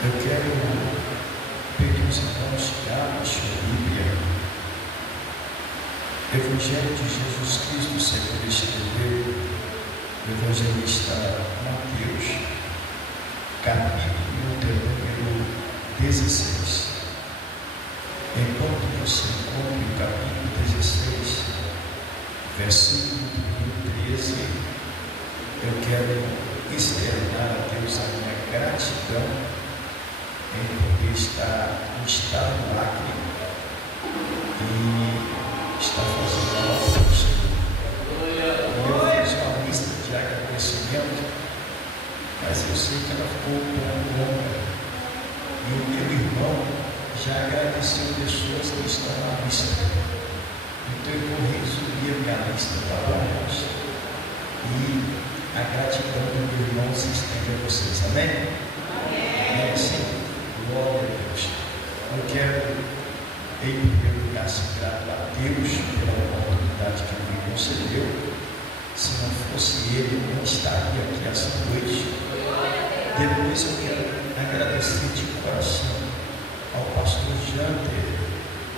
Eu quero pedir aos irmãos que abrem sua Bíblia. Evangelho de Jesus Cristo, segundo escreveu o evangelista Mateus, capítulo de número 16. Enquanto você encontre o capítulo 16, versículo de número 13, eu quero externar a Deus a minha gratidão em poder estar no estado do Acre e estar fazendo a obra do Senhor. E eu fiz uma lista de agradecimento, mas eu sei que ela ficou um pouco longa. E o meu irmão já agradeceu pessoas que estão na lista. Então eu vou resumir a minha lista para vós. E a gratidão do meu irmão se estende a vocês, amém? Amém. Sim. Glória a Deus. Eu quero, em primeiro lugar, ser grato a Deus pela oportunidade que Ele me concedeu. Se não fosse Ele, eu não estaria aqui essa noite. Depois eu quero agradecer de coração ao pastor Janter,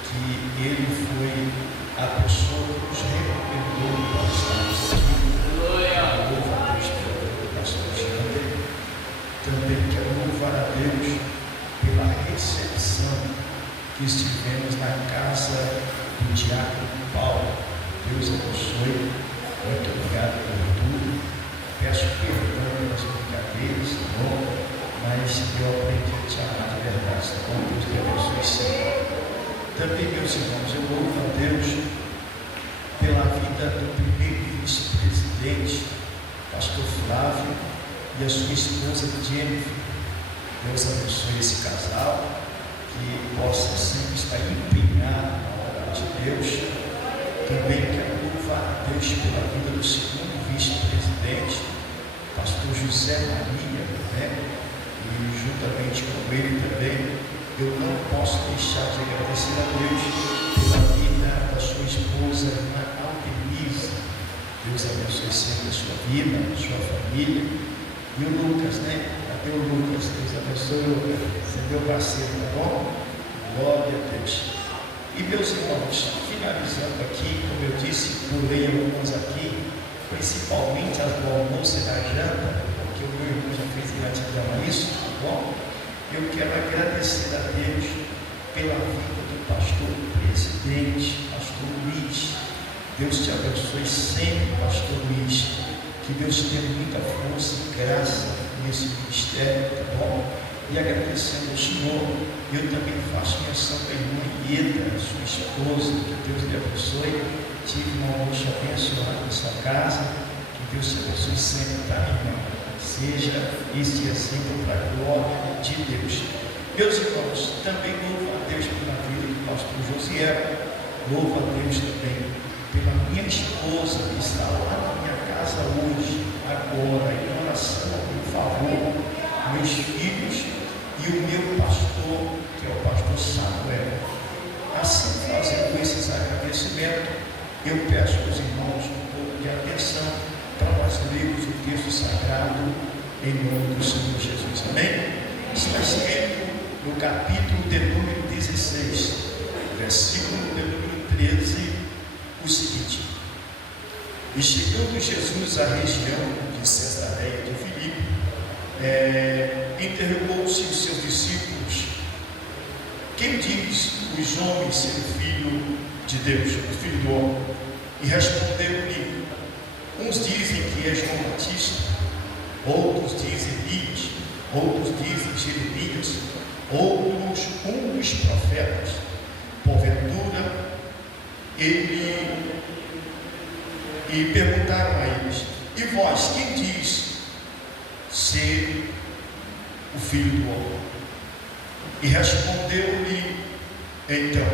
que ele foi a pessoa que nos recomendou para estarmos aqui. Louva a Deus pelo pastor Janter. Também quero louvar a Deus pela recepção que estivemos na casa do diácono Paulo. Deus abençoe. Muito obrigado por tudo. Peço perdão pelas brincadeiras, tá bom? Mas eu aprendi a te amar de verdade, tá bom? Deus te abençoe sempre. Também, meus irmãos, eu louvo a Deus pela vida do primeiro vice-presidente, pastor Flávio, e a sua esposa Jennifer. Deus abençoe esse casal, que possa sempre estar empenhado na obra de Deus. Também quero louvar a Deus pela vida do segundo vice-presidente, pastor José Maria, né? E juntamente com ele também, eu não posso deixar de agradecer a Deus pela vida da sua esposa, Ana Aldenise. Deus abençoe sempre a sua vida, a sua família. E o Lucas, né? Cadê o Lucas? Deus abençoe, Lucas. Você é meu parceiro, tá bom? Glória a Deus. E meus irmãos, finalizando aqui, como eu disse, pulei algumas aqui, principalmente as do almoço e da janta, porque o meu irmão já fez gratidão a isso, tá bom? Eu quero agradecer a Deus pela vida do pastor presidente, pastor Luiz. Deus te abençoe sempre, pastor Luiz. Que Deus te dê muita força e graça nesse ministério, tá bom? E agradecendo ao Senhor, eu também faço menção da irmã Ieda, sua esposa, que Deus lhe abençoe. Tive um almoço abençoado na sua casa, que Deus te abençoe sempre, tá, minha irmã? Seja este assim para a glória de Deus. Meus irmãos, também louvo a Deus pela vida do pastor Josiel, louvo a Deus também pela minha esposa que está lá na minha casa hoje, agora, em oração, por favor, meus filhos e o meu pastor, que é o pastor Samuel. Assim, fazendo esses agradecimentos, eu peço aos irmãos um pouco de atenção para nós lermos o texto sagrado em nome do Senhor Jesus. Amém? Está escrito no capítulo de número 16, versículo de número 13, o seguinte: E chegando Jesus à região de Cesareia de Filipe, interrogou-se os seus discípulos: Quem diz os homens ser o Filho de Deus, o Filho do homem? E responderam-lhe: Uns dizem que é João Batista, outros dizem Elias, outros dizem Jeremias, outros um dos profetas. Porventura, e perguntaram a eles: E vós, quem diz ser o Filho do homem? E respondeu-lhe então: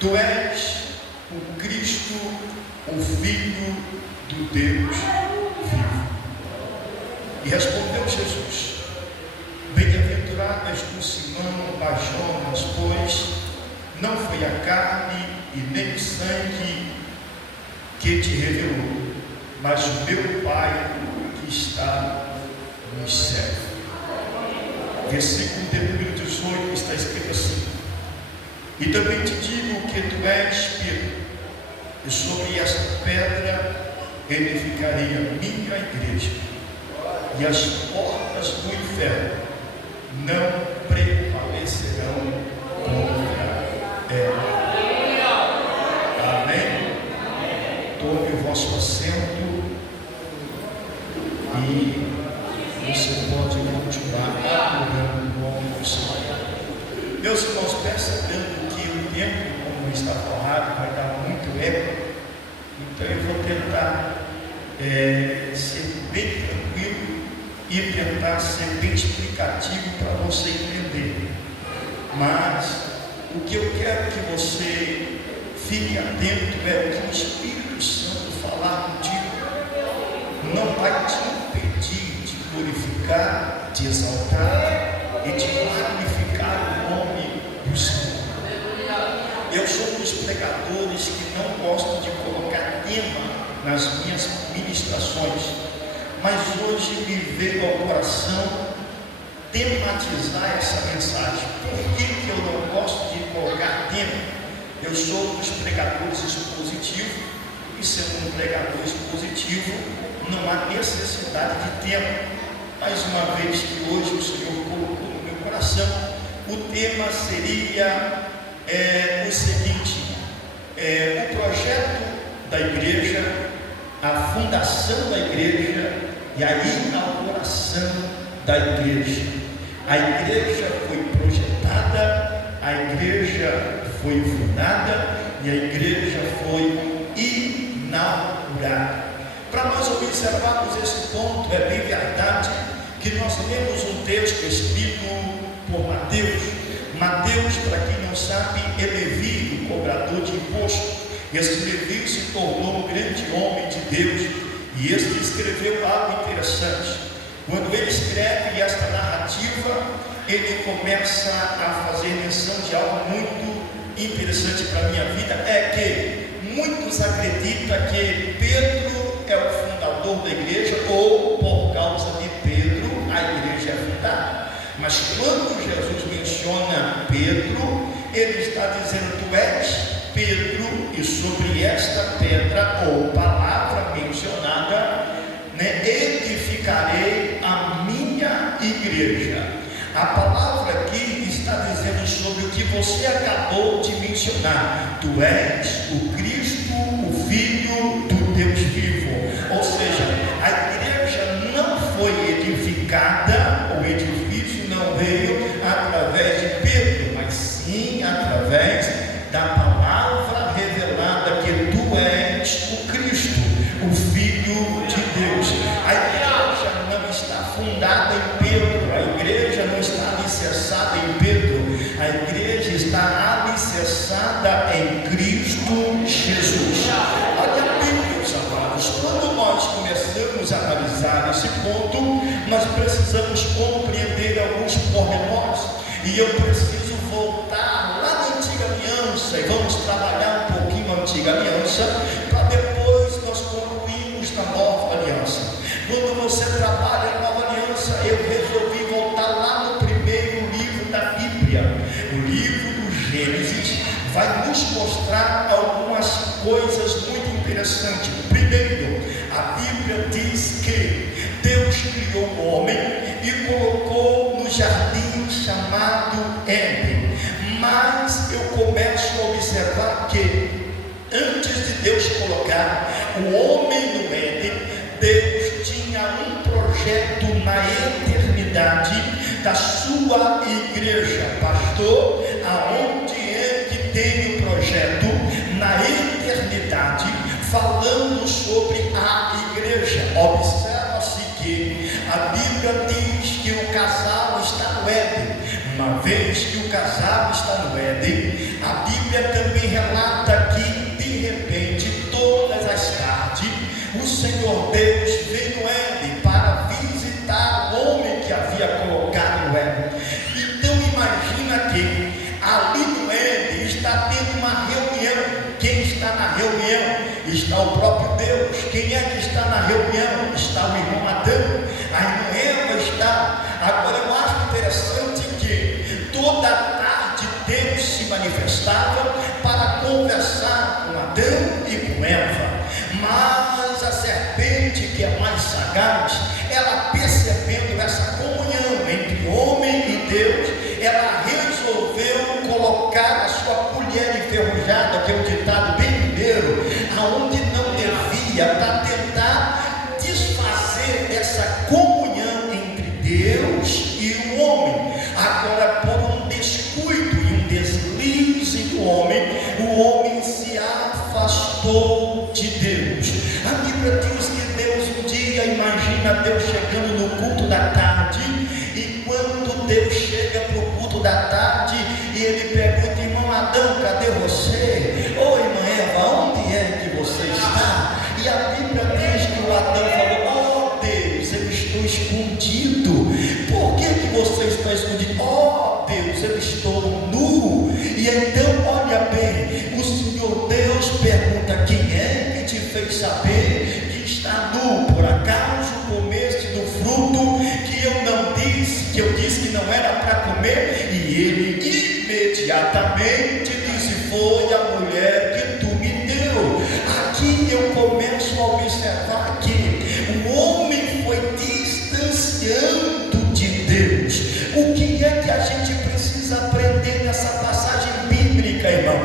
Tu és o Cristo, o Filho do Deus vivo. E respondeu Jesus: Bem-aventurado és tu, Simão Barjonas, pois não foi a carne e nem o sangue que te revelou, mas o meu Pai que está nos céus. Versículo de número 18 está escrito assim: e também te digo que tu és Pedro, e sobre esta pedra edificarei a minha igreja, e as portas do inferno não prevalecerão contra ela. Amém? Tome o vosso assento e você pode continuar adorando o nome do Senhor. Meus irmãos, percebendo que o tempo, como está falado, vai dar muito eco, então eu vou tentar ser bem tranquilo e tentar ser bem explicativo para você entender. Mas o que eu quero que você fique atento é o que o Espírito Santo falar contigo. Não vai te impedir de glorificar, de exaltar e de magnificar o nome do Senhor. Eu sou um dos pregadores que não gosto de colocar tema nas minhas ministrações, mas hoje me veio ao coração tematizar essa mensagem. Por que eu não gosto de colocar tema? Eu sou um dos pregadores expositivos, e sendo um pregador expositivo, não há necessidade de tema. Mais uma vez que hoje o Senhor colocou no meu coração, o tema seria o seguinte: o projeto da igreja, a fundação da igreja e a inauguração da igreja. A igreja foi projetada, a igreja foi fundada e a igreja foi inaugurada. Para nós observarmos esse ponto, é bem verdade que nós lemos um texto escrito por Mateus. Mateus, para quem não sabe, é Levi, o cobrador de imposto. Esse Levi se tornou um grande homem de Deus, e este escreveu algo interessante. Quando ele escreve esta narrativa, ele começa a fazer menção de algo muito interessante para a minha vida, é que muitos acreditam que Pedro é o fundador da igreja, ou por causa de Pedro a igreja é fundada. Mas quando Jesus menciona Pedro, ele está dizendo: tu és Pedro, e sobre esta pedra ou palavra mencionada, edificarei a minha igreja. A palavra aqui está dizendo sobre o que você acabou de mencionar: tu és o Cristo, o Filho do Deus vivo. Ou seja, a igreja não foi edificada, o edifício não veio através de Pedro, mas sim através da palavra revelada que tu és o Cristo, o Filho de Deus. A igreja não está fundada em Pedro, a igreja não está alicerçada em Pedro, a igreja está alicerçada em Cristo Jesus. Olha bem, meus amados, quando nós começamos a analisar esse ponto, nós precisamos compreender alguns pormenores, e eu preciso voltar lá na Antiga Aliança, e vamos trabalhar um pouquinho a Antiga Aliança, para depois nós concluirmos na Nova Aliança. Quando você trabalha na Nova Aliança, eu resolvi voltar lá no primeiro livro da Bíblia, o livro do Gênesis. Vai nos mostrar algumas coisas muito interessantes. Primeiro, a Bíblia diz que Deus criou o homem e colocou no jardim chamado Éden. Mas eu começo a observar que antes de Deus colocar o homem no Éden, Deus tinha um projeto na eternidade da sua igreja. Pastor, aonde é que tem o projeto na eternidade falando sobre a igreja? Observa-se que a Bíblia diz que o casal está no Éden. Uma vez que o casal está no Éden, a Bíblia também relata que de repente, todas as tardes, o Senhor Deus veio no Éden para visitar o homem que havia colocado no Éden. Então imagina que ali no Éden está tendo uma reunião. Quem está na reunião? Está o próprio Deus. Quem é que está na reunião? Está o irmão Adão. mente que é mais sagaz, ela percebendo essa comunhão entre homem e Deus, ela resolveu colocar a sua colher enferrujada, que é um ditado bem mineiro, aonde não devia, para tentar desfazer essa comunhão entre Deus e o homem. Agora, por um descuido e um deslize do homem, o homem se afastou de Deus. A Bíblia diz que Deus um dia, imagina Deus chegando no culto da tarde, e quando Deus chega para o culto da tarde, e ele pergunta: irmão Adão, cadê você? Ô irmã Eva, onde é que você está? E a Bíblia diz que o Adão falou: oh Deus, eu estou escondido. Por que você está escondido? Oh Deus, eu estou nu. E então, olha bem, o Senhor Deus pergunta: quem é que te fez saber que está nu? Por acaso comeste do fruto que eu não disse, que eu disse que não era para comer? E ele imediatamente disse: foi a mulher que tu me deu. Aqui eu começo a observar que o homem foi distanciando de Deus. O que é que a gente precisa aprender nessa passagem bíblica, irmão?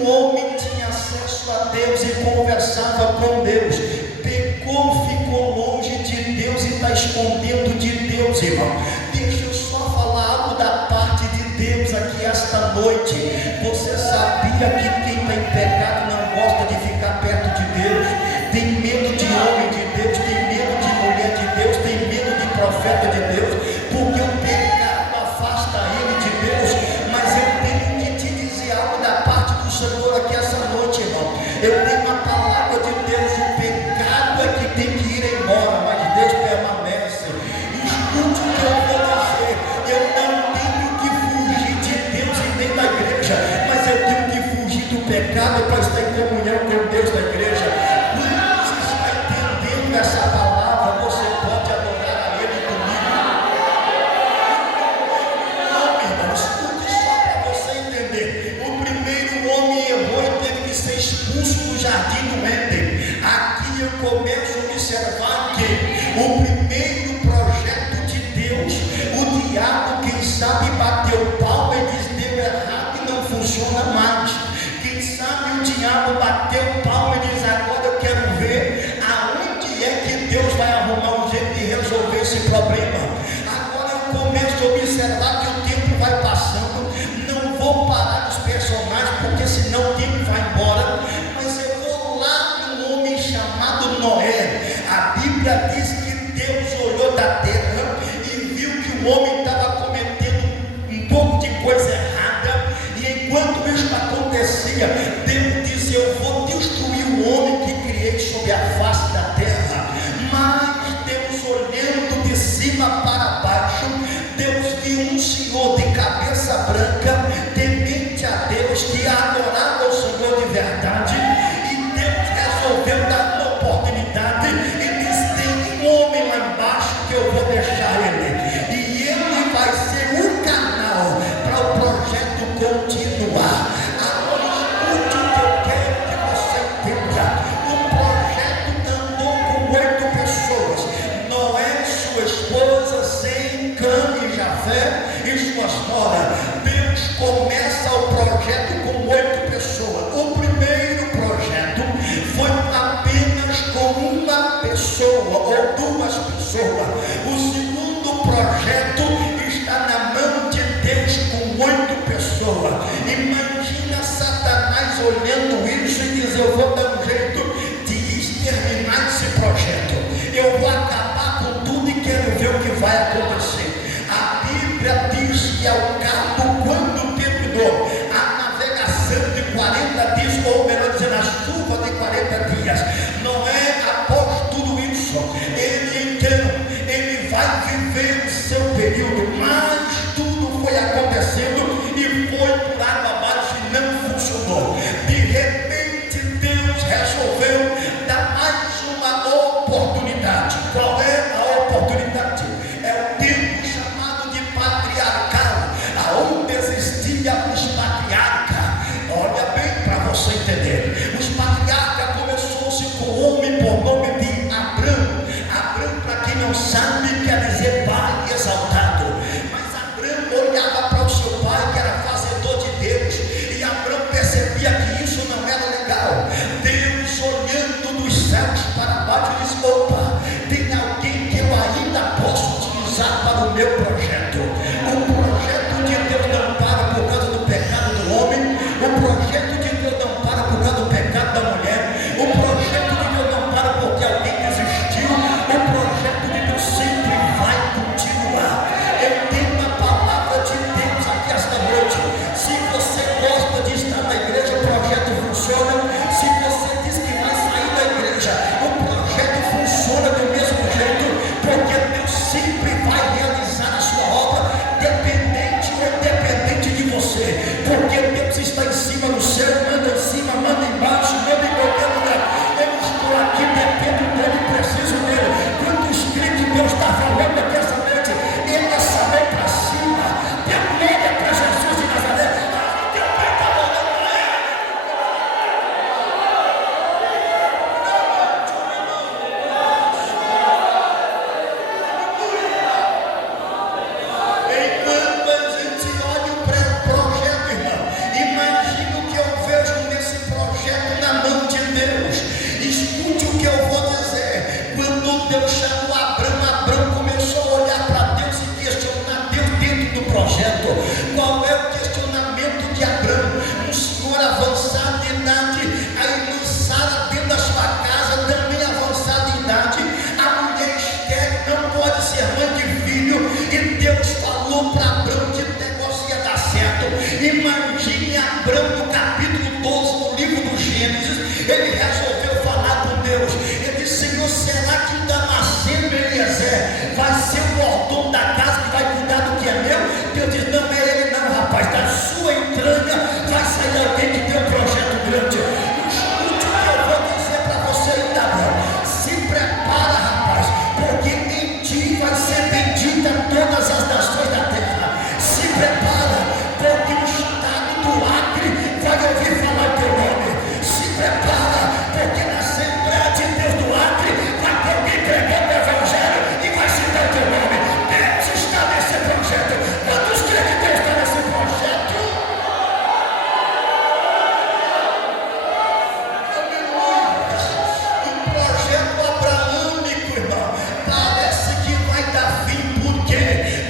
O homem tinha acesso a Deus e conversava com Deus, pecou, ficou longe de Deus e está escondendo de Deus, irmão. Deixa eu só falar algo da parte de Deus aqui esta noite. Você sabia que quem está em pecado não gosta de ficar perto de Deus? Tem medo de homem de Deus, tem medo de mulher de Deus, tem medo de profeta de Deus, porque o pecado afasta ele de Deus. Mas eu tenho que te dizer algo da parte do Senhor aqui essa noite, irmão. Eu tenho uma palavra de Deus: o pecado é que tem que ir embora, mas Deus permanece. Escute o que eu vou dizer: eu não tenho que fugir de Deus e nem da igreja, mas eu tenho que fugir do pecado para estar em comunhão com Deus da igreja. Quando você está entendendo essa palavra, você pode adorar a Ele comigo. Não, irmão, escute só para você entender. O primeiro homem errou e teve que ser expulso do jardim do Éden. Aqui eu começo a observar que o primeiro projeto de Deus, o diabo, quem sabe, bateu palma e diz: deu errado e não funciona mais. Quem sabe o diabo bateu palma e diz: agora eu quero ver aonde é que Deus vai arrumar um jeito de resolver esse problema. Agora eu começo a observar que o tempo vai passando. Não vou parar os personagens, porque senão o tempo vai embora. Mas eu vou lá num homem chamado Noé. A Bíblia diz que Deus olhou da terra e viu que o homem estava cometendo um pouco de coisa errada. E enquanto isso acontecia, Deus disse: eu vou destruir o homem que criei sobre a face da terra. Mas Deus, olhando de cima para baixo, Deus viu um senhor de cabeça branca, temente a Deus, que adorava o Senhor de verdade. E Deus resolveu dar uma oportunidade e disse: tem um homem lá embaixo que eu vou deixar ele, e ele vai ser o canal para o projeto continuar. Agora escute o que eu quero que você entenda. O projeto andou com 8 pessoas: Noé, sua esposa, Sem, Cã e Jafé e suas noras. Deus começa o projeto com 8 pessoas. O primeiro projeto foi apenas com uma pessoa ou 2 pessoas. O segundo projeto está na mão de Deus com 8 pessoas. Imagina Satanás olhando isso e diz: eu vou dar um jeito de exterminar esse projeto. Eu vou acabar com tudo e quero ver o que vai acontecer. A Bíblia diz que ao cabo, quando terminou a navegação de 40 dias, ou melhor dizendo, a chuva de 40 dias, Noé, após tudo isso, ele vai viver o seu período, mas tudo foi acontecendo e foi por água abaixo e não funcionou. De repente Deus resolveu dar mais uma oportunidade. Qual é a oportunidade? É o tempo chamado de patriarcal, aonde existia os patriarcas. Olha bem para você entender. Os patriarcas começou-se com um homem por nome de Abrão. e Deus falou para Abraão que o negócio ia dar certo. Imagine Abraão no capítulo 12 do livro do Gênesis, ele resolveu falar com Deus. Ele disse: Senhor, será que o Damasceno Eliezer vai ser o mordomo da casa que vai cuidar do que é meu? Deus disse: não é ele não, rapaz, da sua entranha vai sair alguém que tem um projeto grande. Escute o que eu vou dizer para você, Abraão. Se prepara, rapaz, porque em ti vai ser bendita todas as nações da terra. Se prepara, porque o estado do Acre vai ouvir falar o teu nome. Se prepara, porque na Assembleia de Deus do Acre vai ter alguém pregando o Evangelho e vai citar o teu nome. Deus está nesse projeto. Quantos creem que Deus está nesse projeto? Aleluia! Um projeto abraâmico, irmão. Parece que vai dar fim. Por quê?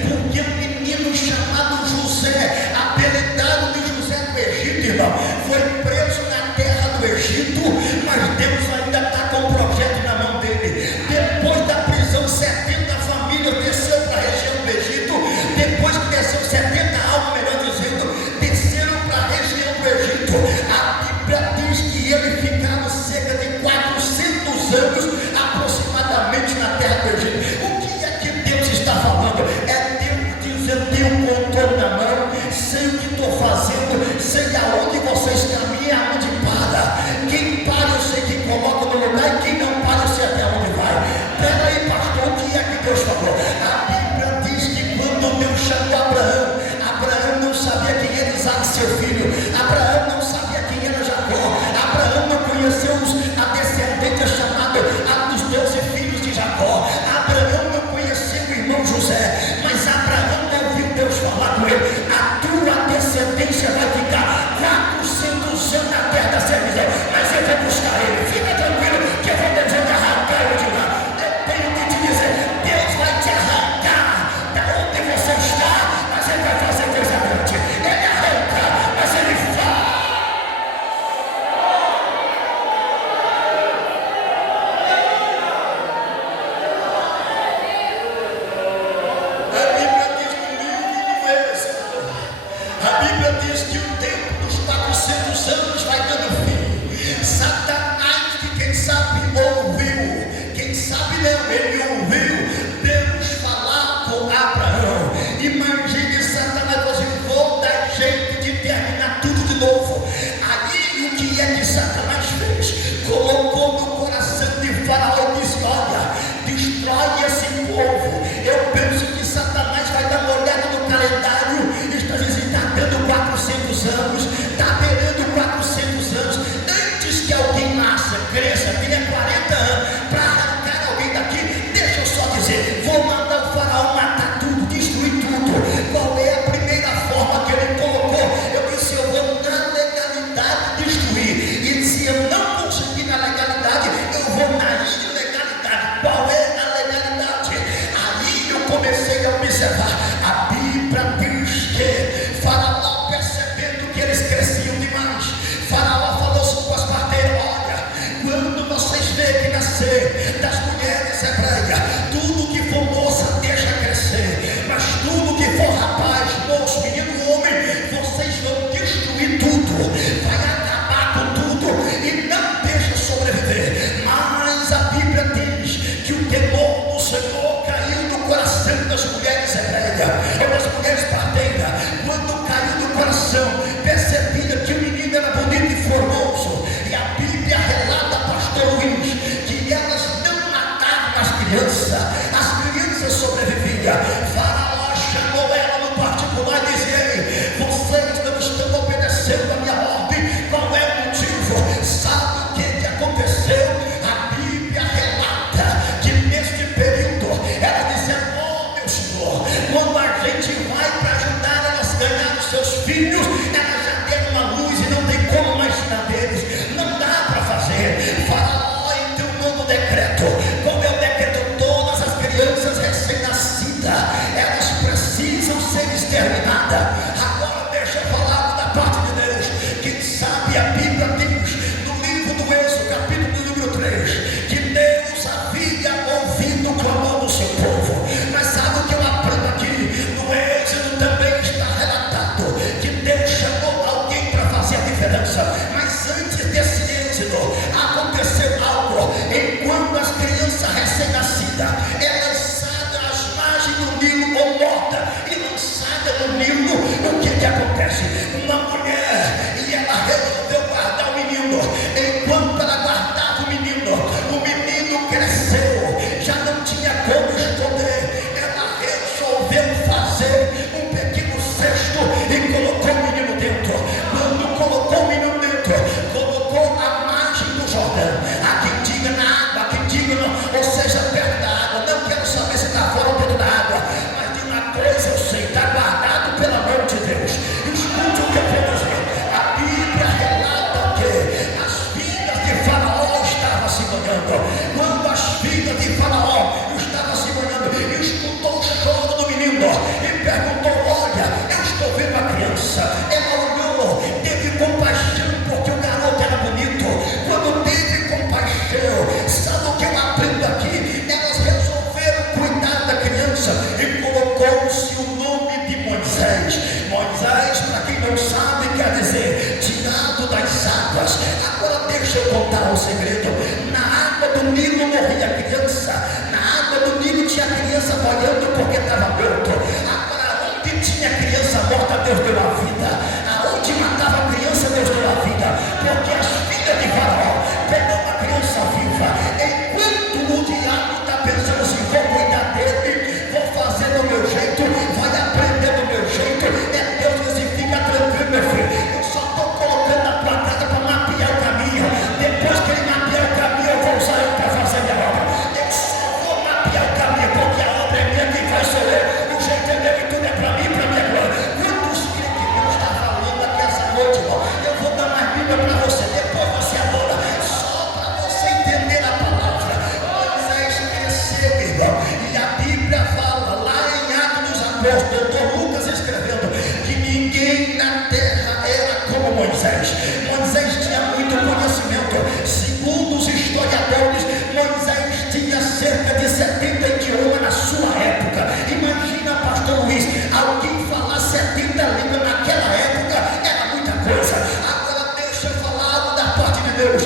Porque um menino chamado José, apelidado de José do Egito, irmão, foi preso na terra do Egito, mas Deus ainda está com o projeto na mão dele. Depois da prisão, 70 famílias desceu para a região do Egito. Depois que desceu 70 almas, melhor dizendo, desceram para a região do Egito. A Bíblia diz que ele ficava cerca de 400 anos aproximadamente na terra do Egito. O que é que Deus está falando? É Deus dizendo: tenho um controle na mão, sei o que estou fazendo, sei aonde vocês caminham, aonde para. Quem para eu sei que coloca no lugar, e quem não para eu sei até onde vai. Pera aí, pastor, o que é que Deus falou? A Bíblia diz que quando Deus chamou Abraão, Abraão não sabia quem era Isaac, seu filho. Abraão não sabia quem era Jacó. Abraão não conheceu a descendência chamada dos 12 filhos de Jacó. Abraão não conheceu o irmão José, mas Abraão ouviu Deus falar com ele: a tua descendência vai ficar 400 anos na terra da servidão, mas eu vou buscar ele. Fica tranquilo que eu vou te arrancar ele de lá. Eu tenho que te dizer: Deus vai te arrancar da onde você está, mas ele vai fazer coisa grande. Ele arranca, mas ele faz. A Bíblia diz no livro do Êxodo, a Bíblia diz que o tempo dos 400 anos vai dando fim. Satanás, que quem sabe ouviu, quem sabe não, ele ouviu Deus falar com Abraão. Imagine Satanás dizendo: vou dar jeito de terminar tudo de novo. Aí o que é que Satanás fez? Colocou no coração de Faraó e disse: olha, destrói esse povo. Eu penso que Satanás vai dar uma olhada no calendário, está dizendo: está dando 400 anos, está beirando 400 anos, antes que alguém nasça, cresça, tenha 40 anos, para arrancar alguém daqui. Deixa eu só dizer, vou mandar o Faraó matar tudo, destruir tudo. Qual é a primeira forma que ele colocou? Eu disse: eu vou na legalidade destruir, e se eu não conseguir na legalidade, eu vou na ilegalidade. Qual é a legalidade? Aí eu comecei a observar. A Bíblia diz que Faraó, percebendo que eles cresciam demais, Faraó falou com as parteiras: olha, quando vocês verem que nascer das mulheres hebreias, tudo que for moça deixa crescer, mas tudo que for rapaz, moço, menino, homem, vocês vão destruir tudo, vai acabar com tudo e não deixa sobreviver. Mas a Bíblia diz que o temor do Senhor caiu no coração das mulheres hebreias, ou das mulheres parteiras. Quando caiu no coração, percebia que o menino era bonito e formoso, e a Bíblia relata, pastor Luiz, que elas não matavam as crianças sobreviviam. Faraó chamou ela no particular e disse: ei, vocês não estão obedecendo a minha ordem. Qual é o motivo? Sabe o que aconteceu? A Bíblia relata que neste período ela dizia: oh meu Senhor, quando a gente vai para ajudar elas a ganhar os seus filhos, elas já deram uma luz e não tem como mais tirar deles, não dá para fazer. Faraó então manda um decreto. Qual é o decreto? Todas as crianças recém-nascidas, elas precisam ser exterminadas. Agora deixa eu falar da parte de Deus. Quem sabe a Bíblia diz no livro do Êxodo, capítulo número 3, que Deus havia ouvido o clamor do seu povo. Mas sabe o que eu aprendo aqui? vida, é lançada às margens do Nilo ou morta, e lançada no Nilo, o que acontece? Uma mulher, e ela resolveu guardar o menino. Enquanto ela guardava o menino cresceu, já não tinha como esconder. Ela resolveu fazer um pequeno cesto e colocou o menino dentro. Quando colocou o menino dentro, colocou a margem do Jordão. Há quem diga na água, há quem diga ou seja, perto da água. Não quero saber se está fora ou dentro da água, mas de uma coisa eu sei, está guardado pela mão de Deus. Escute o que eu vou dizer. A Bíblia relata que as filhas de Faraó estavam se banhando. Quando as filhas de Faraó estavam se banhando, escutou o choro do menino e perguntou: olha, eu estou vendo a criança. Ela olhou, teve compaixão, porque o garoto era bonito. Quando teve compaixão, sabe o que eu aprendo aqui? Elas resolveram cuidar da criança e colocou-se o nome de Moisés. Moisés, para quem não sabe, quer dizer tirado das águas. Agora deixa eu contar um segredo. Na água do Nilo morria a criança. Na água do Nilo tinha criança boiando porque estava morto. Agora onde tinha criança morta, Deus deu a vida. Aonde matava a criança, Deus deu a vida. Porque as filhas de Faraó pegou uma criança viva. Enquanto o diabo está pensando assim: vou cuidar dele, vou fazer do meu jeito, vai aprender do meu jeito, Deus diz assim: fica tranquilo, meu filho, eu só estou colocando a tua casa para mapear o caminho. Depois que ele mapear o caminho, eu vou usar ele para fazer a minha obra. Eu só vou mapear o caminho, porque a obra é minha, quem vai ser eu. O jeito é meu e tudo é para mim, para minha glória. Quantos creem que Deus está falando aqui essa noite, irmão? Eu vou dar mais Bíblia para você, depois você adora, só para você entender a palavra. Moisés cresceu, irmão, e a Bíblia fala lá em Atos dos Apóstolos, Dr. Lucas escrevendo, que ninguém na terra era como Moisés. Moisés tinha muito conhecimento. Segundo os historiadores, Moisés tinha cerca de 70 idiomas na sua época. Imagina, pastor Luiz, alguém falar 70 línguas naquela época era muita coisa. Agora deixa eu falar da parte de Deus.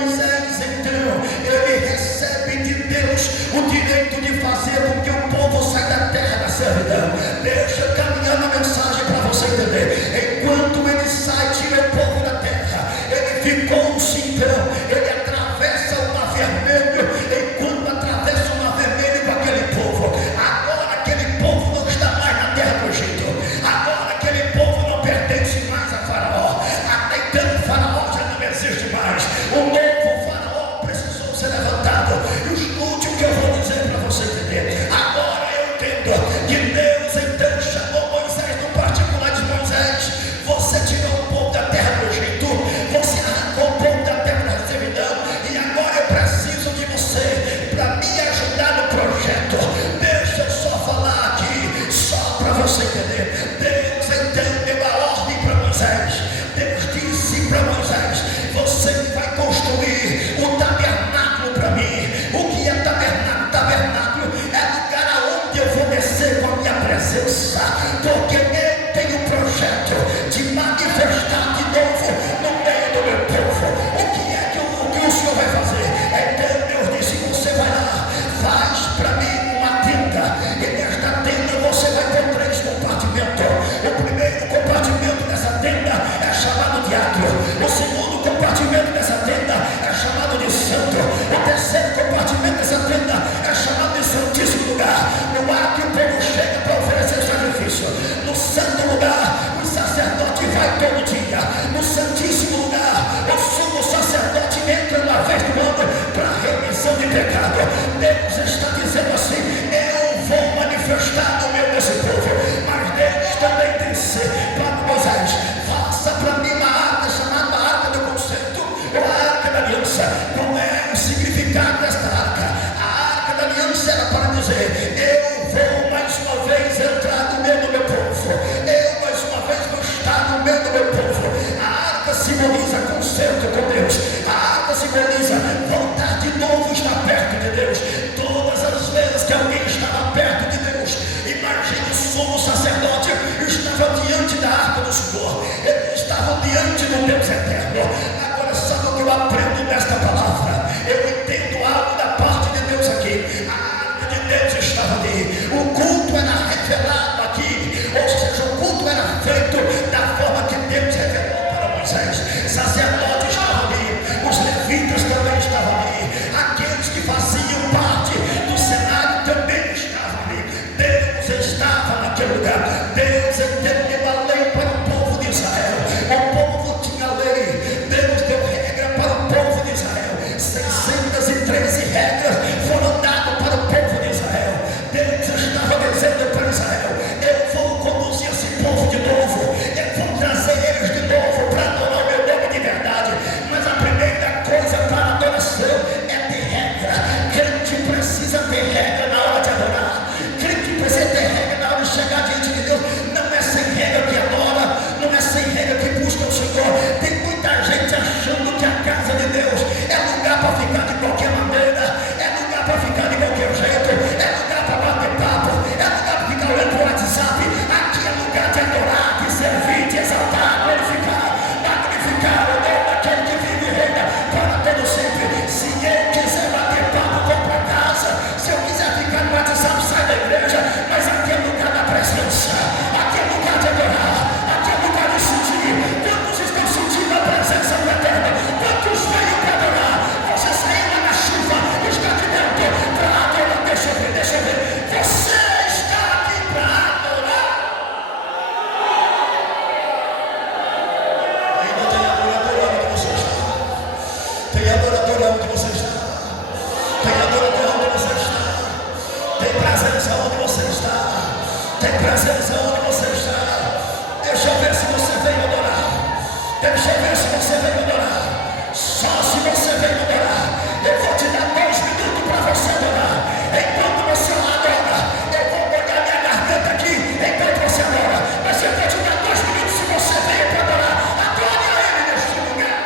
Moisés, então, ele recebe de Deus o direito de fazer com que o povo saia da terra da servidão. Deixa eu caminhar na mensagem para você entender. Enquanto ele sai, tira o povo da terra, ele ficou-se então, ele atravessa o Mar Vermelho. Enquanto atravessa o Mar Vermelho com aquele povo, agora aquele povo não está mais na terra do Egito. Agora aquele povo não pertence mais a Faraó. Até então Faraó já não existe mais. O novo Faraó precisou ser levantado. Escute o que eu vou dizer para você entender. Agora eu entendo que Deus então chamou Moisés no particular de Moisés. Você tirou o povo da terra do Egito, você arrancou o povo da terra da servidão, e agora eu preciso de você para me ajudar no projeto. Deixa eu só falar aqui, só para você entender. Deus então deu a ordem para Moisés. Deus disse para Moisés: você vai construir o tabernáculo para mim. O que é tabernáculo? Tabernáculo é lugar aonde eu vou descer com a minha presença, porque eu tenho um projeto de manifestar de novo no meio do meu povo. O que o Senhor vai fazer? Então Deus disse: você vai lá, faz para mim uma tenda, e nesta tenda você vai ter 3 compartimentos. O primeiro compartimento dessa tenda é chamado de átrio. O segundo compartimento dessa tenda é chamado de santo. O terceiro compartimento dessa tenda é chamado de santíssimo lugar. No átrio o povo chega para oferecer sacrifício. No santo lugar o sacerdote vai todo dia. No santíssimo lugar o sumo sacerdote entra uma vez do ano para remissão de pecado. Deus está dizendo assim: eu vou manifestar no meio desse povo. Mas Deus também disse para Moisés: faça para mim uma arca chamada Arca do Conceito, ou a Arca da Aliança. Qual é o significado desta arca? A Arca da Aliança era para dizer: eu vou mais uma vez entrar no meio do meu povo, eu mais uma vez vou estar no meio do meu povo. A arca simboliza concerto com Deus. A arca simboliza voltar de novo, estar perto de Deus. Todas as vezes que alguém estava perto de Deus, imagine o sumo sacerdote estava diante da arca do Senhor, ele estava diante do Deus eterno. Agora sabe o que eu aprendo nesta palavra? Eu entendo algo da parte de Deus aqui. A naquele lugar. Deus entendeu a lei para o povo de Israel. O povo tinha lei. Deus deu regra para o povo de Israel. 613 regras foram dadas para o povo de Israel. Deus estava dizendo para Israel: eu vou conduzir esse povo de novo, eu vou trazer eles de novo para adorar o meu nome de verdade. Mas a primeira coisa para adoração é ter regra. Crente precisa ter regra na hora de adorar. Crente precisa ter regra na hora de chegar diante de Deus. Não é sem regra que adora, não é sem regra que busca o Senhor. Tem muita gente achando que a casa de Deus é lugar para ficar de qualquer maneira, é lugar para ficar de qualquer jeito, é lugar para bater papo, é lugar para ficar olhando para o WhatsApp. Aqui é lugar de adorar, de servir, de exaltar, glorificar, magnificar o nome daquele que vive e reina para todo sempre. Se eu quiser bater papo, vou para casa. Se eu quiser ficar no WhatsApp, sai da igreja. Mas aqui é lugar da presença, aqui é lugar de adorar, aqui é lugar de sentir. Quantos estão sentindo a presença do Eterno? Quantos veio para adorar? Você saiu lá na chuva, está aqui dentro para adorar. Deixa eu ver, deixa eu ver. Você está aqui para adorar. Ainda tem adorador onde você está. Tem adorador onde você está. Tem adorador onde você está. Tem presença onde você está. Tem presença onde você está. Deixa eu ver se você veio adorar. Deixa eu ver se você veio adorar. Só se você veio adorar. Eu vou te dar 2 minutos para você adorar. Enquanto você adora, eu vou molhar minha garganta aqui enquanto você adora. Mas eu vou te dar 2 minutos se você veio para adorar. Adore a Ele neste lugar.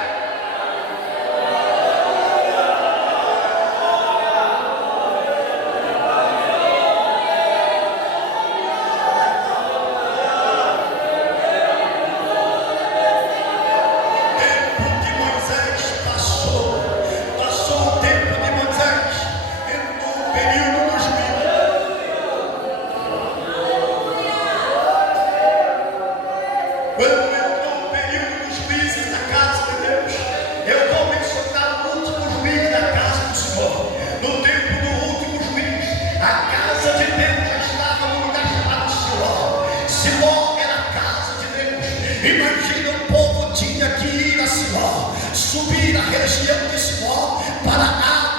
Imagina, o povo tinha que ir a Siló, subir a região de Siló para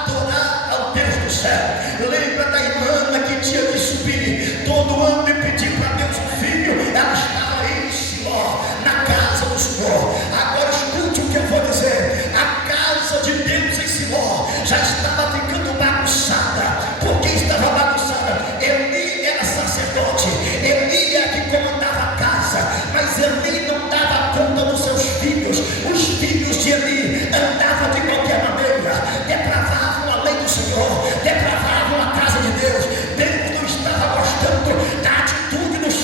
adorar ao Deus do céu. Lembra da irmã que tinha que subir todo ano e pedir para Deus um filho? Ela estava em Siló, na casa do Senhor. Agora escute o que eu vou dizer. A casa de Deus em Siló já estava ficando bagunçada. Por que estava bagunçada? Eli era sacerdote, Eli é que comandava a casa, mas Eli não dava conta dos seus filhos. Os filhos de Eli andavam de qualquer maneira, depravavam a lei do Senhor, depravavam a casa de Deus. Deus não estava gostando da atitude dos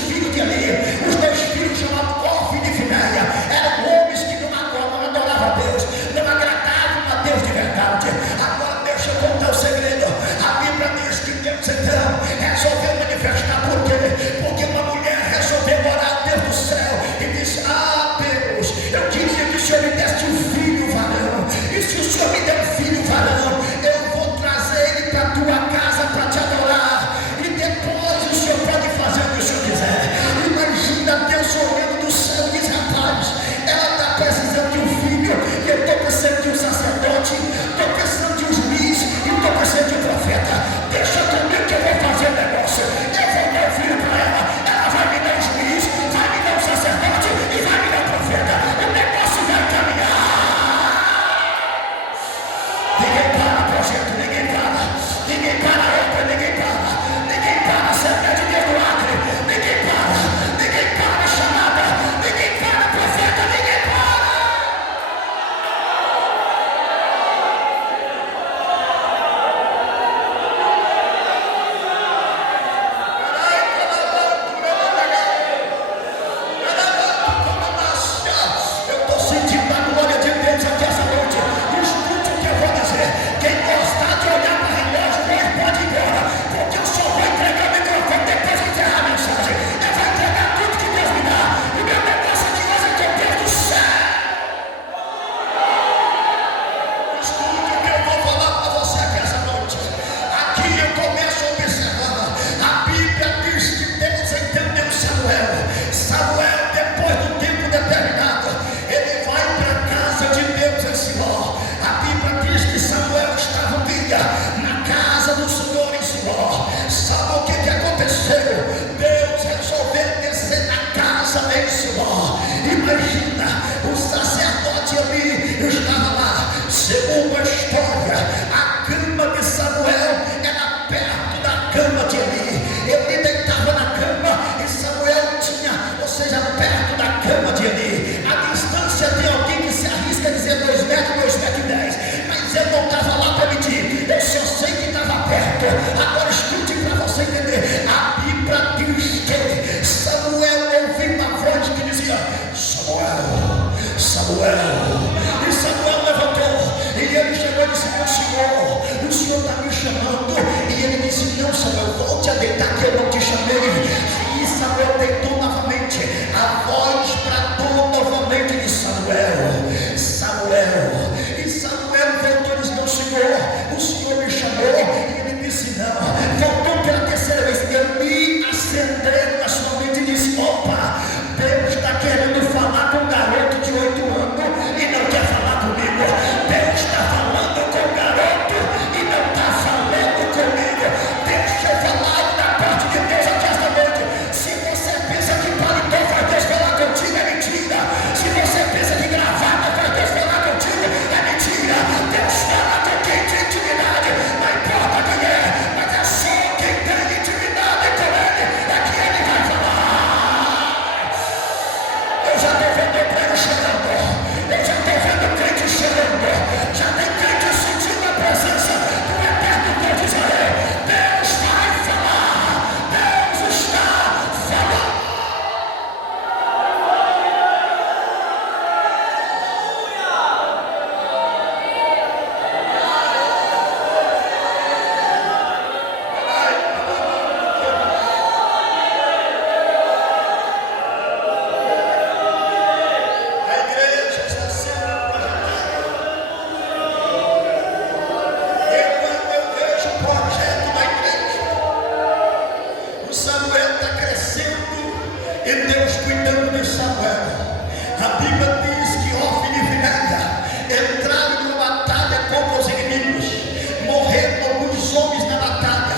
aconteceu? Deus resolveu descer na casa em Siló. Imagina, o sacerdote ali estava lá. Segundo a história, a cama de Samuel era perto da cama de Eli. Ele deitava na cama e Samuel tinha, ou seja, perto da cama de Eli. A distância tem alguém que se arrisca a dizer 2 metros, 2 metros e 10, mas ele não estava lá para medir. Eu só sei que estava perto. Agora escute para você entender. A Bíblia diz que Samuel ouviu uma voz que dizia: Samuel, Samuel. E Samuel levantou e ele chegou e disse: meu Senhor, o Senhor está me chamando. E ele disse: não, Samuel, volte a deitar que eu não te chamei. E Samuel deitou novamente. A voz bradou novamente de Samuel, Samuel. E Samuel voltou e disse: meu Senhor, o Senhor me chamou. E ele disse: não. Voltou pela terceira vez. Eu me acendei na sua mente e disse: opa, Deus está querendo falar com um garoto de 8 anos e não quer falar comigo. Deus está falando com o garoto e não está falando comigo. Deixa eu falar da parte de Deus aqui esta noite. Se você pensa que paletó faz Deus falar contigo, é mentira. Se você pensa que gravata faz Deus falar contigo, é mentira. Deus fala com quem tem intimidade, não importa quem é, mas é só quem tem intimidade com Ele, é que Ele vai falar. Eu já estou vendo o prego chegando, eu já estou vendo o crente chegando, já tem crente sentindo a presença do Eterno Deus de Israel. Deus vai falar, Deus está falando. A igreja está sendo projetada. E quando eu vejo o projeto da igreja, o Samuel está crescendo e Deus cuidando de Samuel. A Bíblia diz que Ofni e Finéia entraram numa batalha contra os inimigos. Morreram alguns homens na batalha.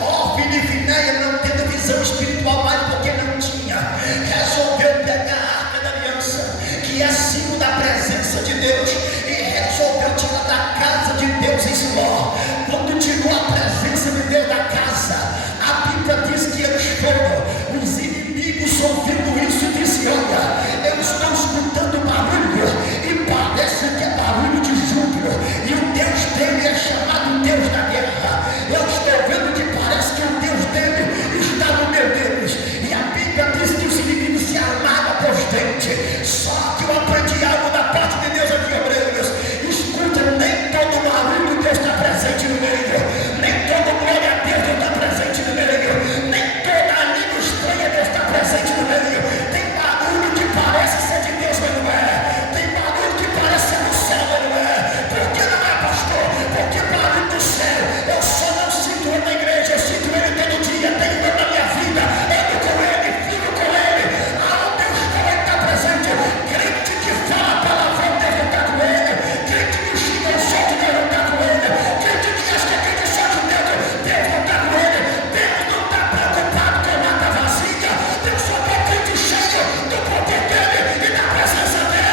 Ofni e Finéia, não tendo visão espiritual mais porque não tinha, resolveu pegar a arca da aliança, que é símbolo da presença de Deus, e resolveu tirar da casa de Deus em Siló. Quando tirou a presença de Deus da casa, a Bíblia diz que eles foram. Os inimigos ouvindo isso e disse: olha, eu estou escutando barulho e parece que é barulho de júbilo, e o Deus dele é chamado Deus da guerra. Eu estou vendo que parece que o Deus dele está no meio deles. E a Bíblia diz que os inimigos se armaram por dente. Só que eu aprendi algo da parte de Deus aqui, obreiros. Escuta, nem todo barulho Deus está presente no meio, nem todo glória a Deus está presente no meio, nem toda língua estranha Deus está presente no meio. Tem barulho que parece ser de Deus, mas não é. Tem barulho que parece ser do céu, mas não é. Por que não é, pastor? Porque barulho do céu eu só não sinto ele na igreja, eu sinto ele todo dia. Tenho ele na minha vida, ando com ele, fico com ele. Aonde eu estou, ele está presente. Crente que fala palavrão, Deus não está com ele. Crente que xinga o solto, Deus não está com ele. Crente que acha que é crente só de Deus, Deus não está com ele. Deus não está preocupado com a mata vazia. Deus só quer crente cheio do poder dele e da presença dele.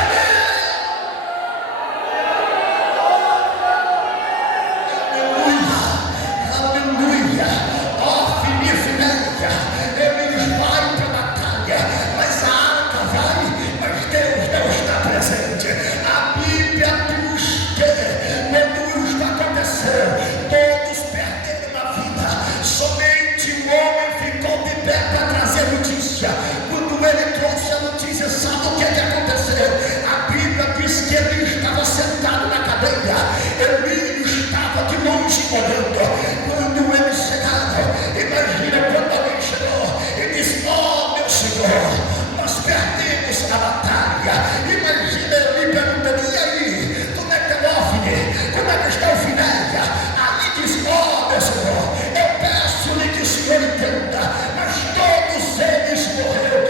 Aleluia, aleluia. Ofni e Finéia, eles vão para a batalha, mas a arca vai, mas Deus não está presente. A Bíblia diz que quando isso aconteceu, todos perderam a vida. Somente um homem ficou de pé para trazer notícia. Quando ele trouxe a notícia, sabe o que aconteceu? A Bíblia diz que ele estava sentado na cadeira, ele estava de longe olhando. Quando eles chegaram, imagina quando alguém chegou e disse: oh meu Senhor, nós perdemos a batalha. Imagina ele perguntando: e aí, como é que é o Ofni? Como é que está o Finéia? Ali diz: oh meu Senhor, eu peço-lhe que o Senhor entenda, mas todos eles morreram.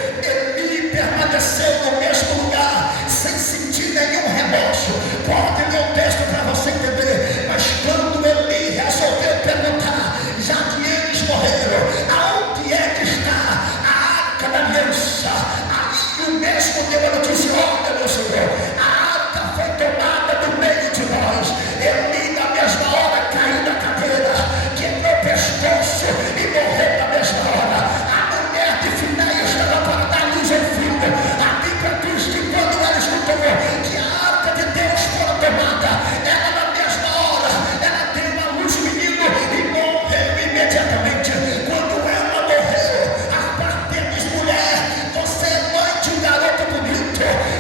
mesmo deu a notícia: olha, meu Senhor, a arca foi tomada do meio de nós. Eli, na mesma hora, caiu na cadeira, quebrou o pescoço e morreu na mesma hora. A mulher de Finéias estava para dar luz ao filho. A Bíblia diz que quando ela escutou que a arca de Deus fora tomada, ela na mesma hora, ela deu a luz ao menino e morreu imediatamente. Quando ela morreu, a parte diz: mulher, você é mãe de um garoto bonito.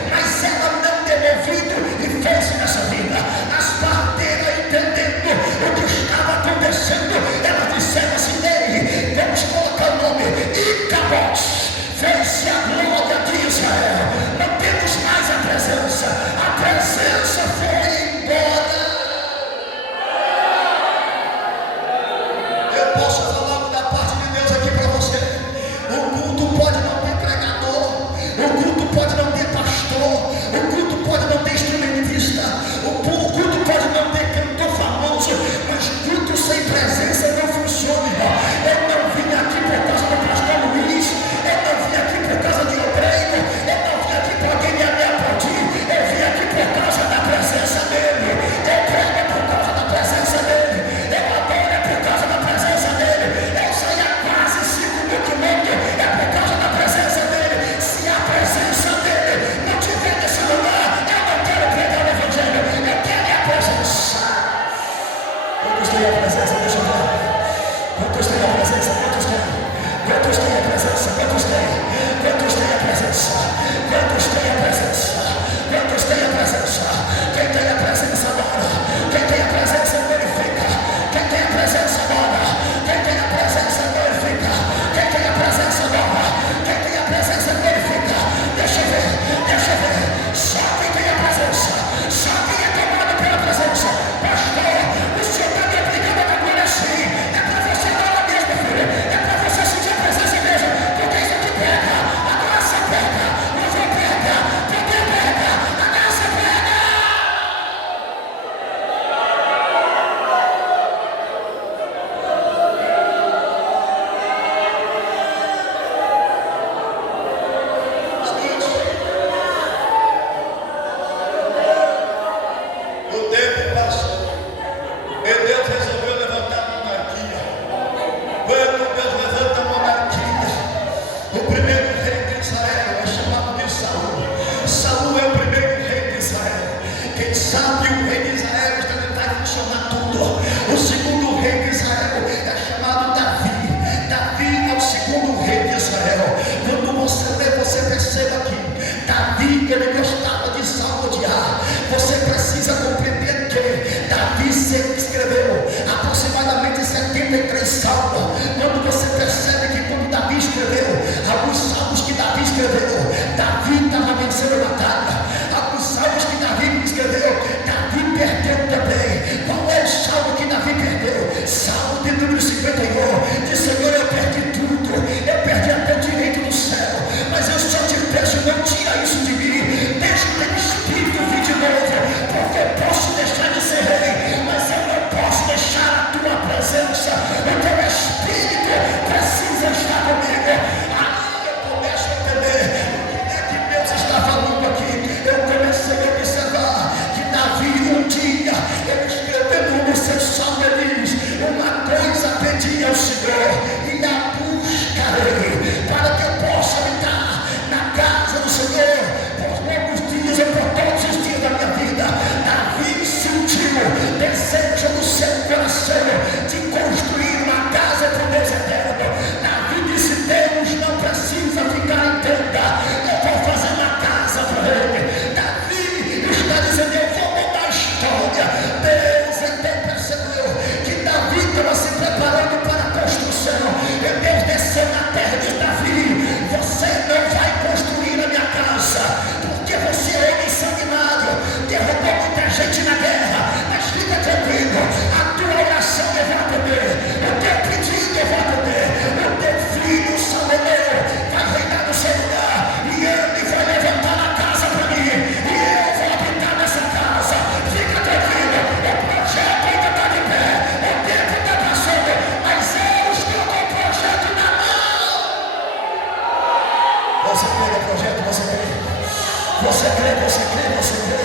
Você crê, você crê, você crê,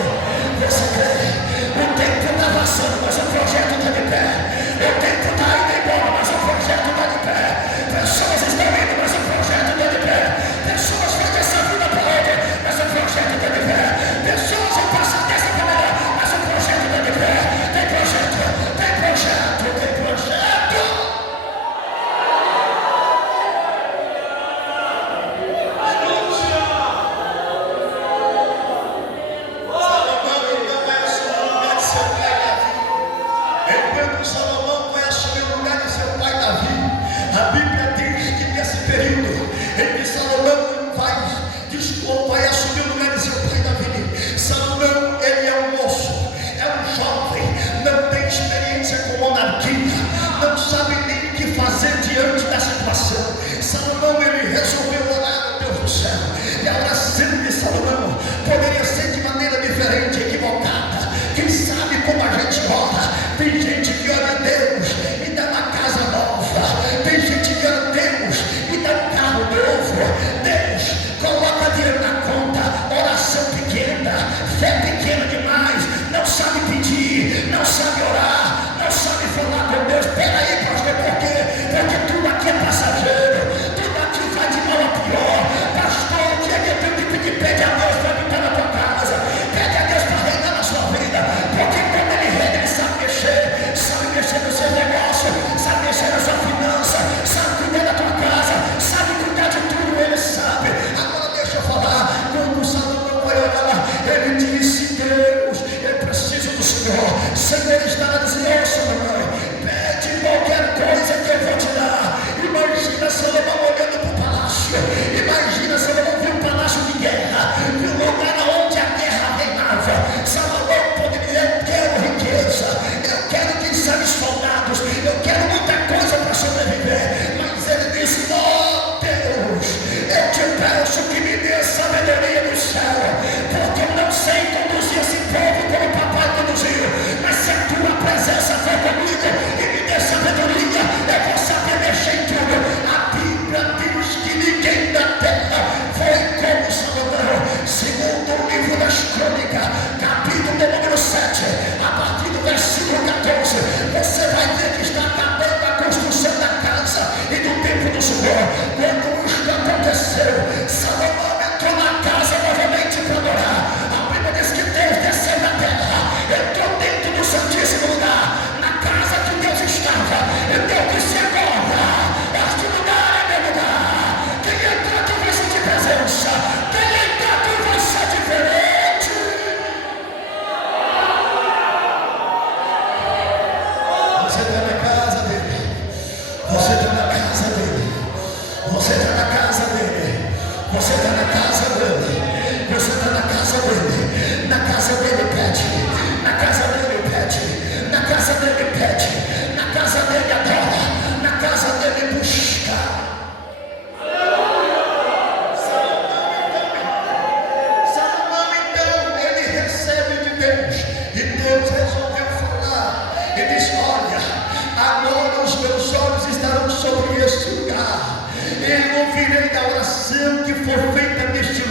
você crê. O tempo está passando, mas o projeto está de pé. O tempo está indo embora, mas o projeto está de pé. Pessoas estão indo, mas o projeto está de pé. Pessoas vão dessa vida para outra, mas o projeto está de pé. Pessoas vão passar dessa para melhor, mas o projeto está de pé. Tem projeto, tem projeto, tem projeto. Salomão vai assumir o lugar de seu pai Davi. A Bíblia diz que nesse período em que Salomão vai assumir o lugar de seu pai Davi, Salomão, ele é um moço, é um jovem, não tem experiência com monarquia, não sabe nem o que fazer diante da situação. Salomão, ele resolveu orar ao Deus do céu, e a oração de Salomão poderia ser de maneira diferente, equivocada. Quem sabe como a gente ora? Tem gente que ora a Deus e dá uma casa nova. Tem gente que ora a Deus e dá um carro novo. Deus coloca dinheiro na conta. Oração pequena, fé pequena demais. Não sabe pedir, não sabe orar, não sabe falar com Deus. Espera aí, pastor, por quê? Porque tudo aqui é passageiro. Tudo aqui vai de mal a pior. Pastor, o que é que eu tenho que pedir? Pede a Deus para entrar na tua casa. Pede a Deus para reinar na sua vida. Porque quando ele reina, ele sabe mexer no seu negócio, sabe mexer na sua finança, sabe cuidar da tua casa, sabe cuidar de tudo, ele sabe. Agora deixa eu falar, quando Salomão vai orar, ele disse: Deus, eu preciso do Senhor. Senhor está dizendo: Salomão, pede qualquer coisa que eu vou te dar. Imagina Salomão olhando para o palácio, imagina Salomão viu um palácio de guerra, viu um lugar onde a guerra reinava. Salomão poderia dizer: eu quero riqueza, eu quero que sabe soldados, eu quero muita coisa para sobreviver. Mas ele disse: oh Deus, eu te peço que me dê sabedoria do céu, porque eu não sei conduzir esse povo como o papai conduziu. Mas se a tua presença for comigo e me dê sabedoria, eu vou saber mexer em tudo. A Bíblia diz que ninguém da terra foi como Salomão. Segundo o livro das Crônicas, capítulo de número 7, a partir do versículo 14, você vai ver que está acabando a construção da casa e do templo do Senhor. Quando isso aconteceu, Salomão entrou na casa novamente para adorar. A Bíblia diz que Deus desceu na terra, entrou dentro do Santíssimo Lugar, na casa que Deus estava. E Deus disse: agora, este lugar é meu lugar. Quem entrar aqui vai sentir presença. Quem entrar aqui vai ser diferente. Você está na casa dele. Você está na casa dele. Você está na casa dele. Você está na casa dele. Você está na casa dele. Na casa dele pede. Na casa dele pede. Na casa dele pede. Na casa dele adora. Na casa dele busca. Salomão então, ele recebe de Deus. E Deus resolveu falar. Ele disse: olha, agora os meus olhos estarão sobre este lugar. Eu ouvirei da oração que for feita neste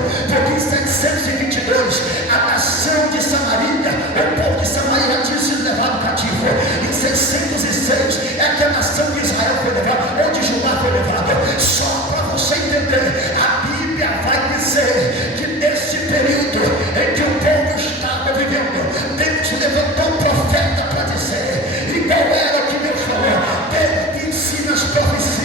porque em 722 a nação de Samaria, o povo de Samaria tinha sido levado cativo. Em 606 é que a nação de Israel foi levada, ou de Judá foi levada. Só para você entender, a Bíblia vai dizer que nesse período em que o povo estava vivendo, Deus levantou um profeta para dizer, e qual era o que Deus falou? Deus me ensina as profecias,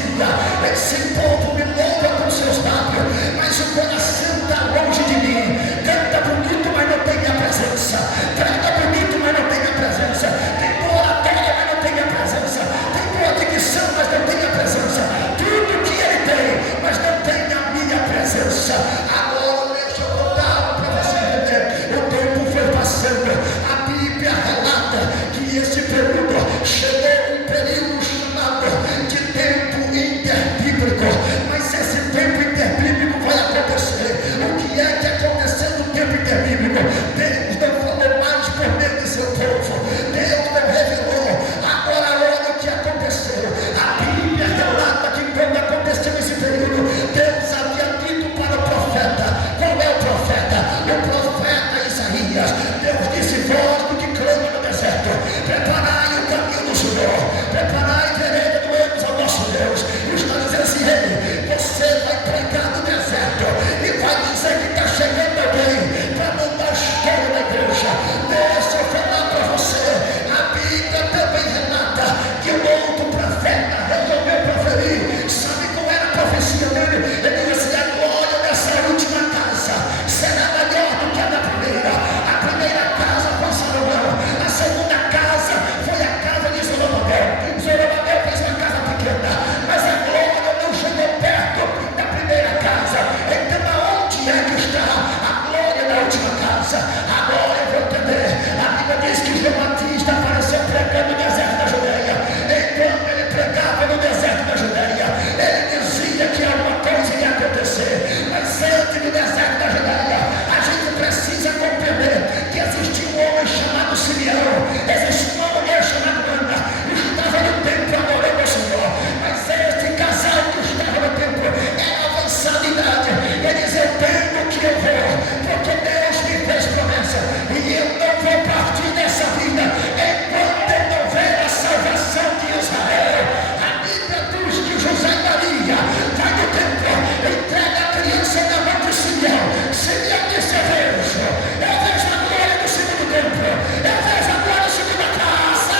esse povo me louva com seus lábios, mas o coração está longe de mim. Canta bonito, mas não tem a presença. Canta bonito, mas não tem a presença. Tem boa oratória, mas não tem a presença. Tem boa dicção, mas não tem a presença. Tudo que ele tem, mas não tem a minha presença. Agora deixa eu contar para você entender. O tempo foi passando. A Bíblia relata que esse período chegou um período chamado de tempo interbíblico. Mas esse tempo interbíblico vai acontecer. O que é que aconteceu no tempo interbíblico? Deus não falou mais por meio do seu povo. Deus não revelou. Agora olha o que aconteceu. A Bíblia relata que quando aconteceu esse período, Deus havia dito para o profeta. Qual é o profeta? O profeta Isaías. Deus disse: voz do que clama no deserto, preparai o caminho do Senhor, preparai a vereda do erros ao nosso Deus. E está dizendo assim: ei, você vai pregar no deserto e vai dizer que está chegando alguém para mudar a história da igreja. Deixa eu falar para você, a Bíblia também relata que o outro profeta resolveu proferir. Sabe qual era a profecia dele? Ele disse: a glória dessa última casa será maior do que a da primeira. A primeira casa foi Salomão, a segunda casa foi a casa de Zorobabel. Zorobabel fez uma casa pequena, mas a glória não chegou perto da primeira casa. Então aonde é que está a glória da última casa? Agora eu vou entender. A Bíblia diz que João Batista apareceu pregando no deserto da Judeia. Enquanto ele pregava no deserto da Judeia, ele dizia que alguma coisa ia acontecer. Mas antes do deserto da Judeia, a gente precisa compreender que existia um homem chamado Simeão, existe uma mulher chamada Ana, estava no templo adorando ao Senhor. Mas este casal que estava no templo era avançada idade. Ele diz: eu tenho que eu vou, porque Deus me fez promessa, e eu não vou partir dessa vida enquanto eu não ver a salvação de Israel. A Bíblia diz que José e Maria vai no templo, entrega a criança na mão de Simeão. Simeão disse: eu vejo a glória do segundo templo, eu vejo a glória da segunda casa.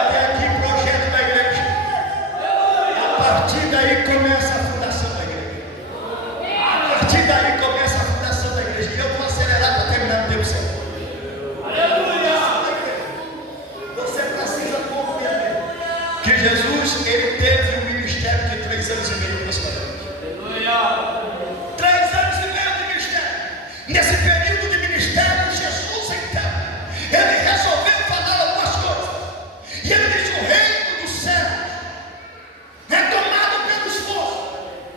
Até aqui projeto da igreja. A partir daí começa a fundação da igreja. A partir daí começa a fundação da igreja. E eu vou acelerar para terminar no tempo certo. Aleluia! Você precisa compreender que Jesus, ele teve um ministério de 3 anos e meio aproximadamente. 3 anos e meio de ministério. Nesse período de ministério, Jesus então, ele resolveu falar algumas coisas. E ele disse: o reino do céu é tomado pelo esforço.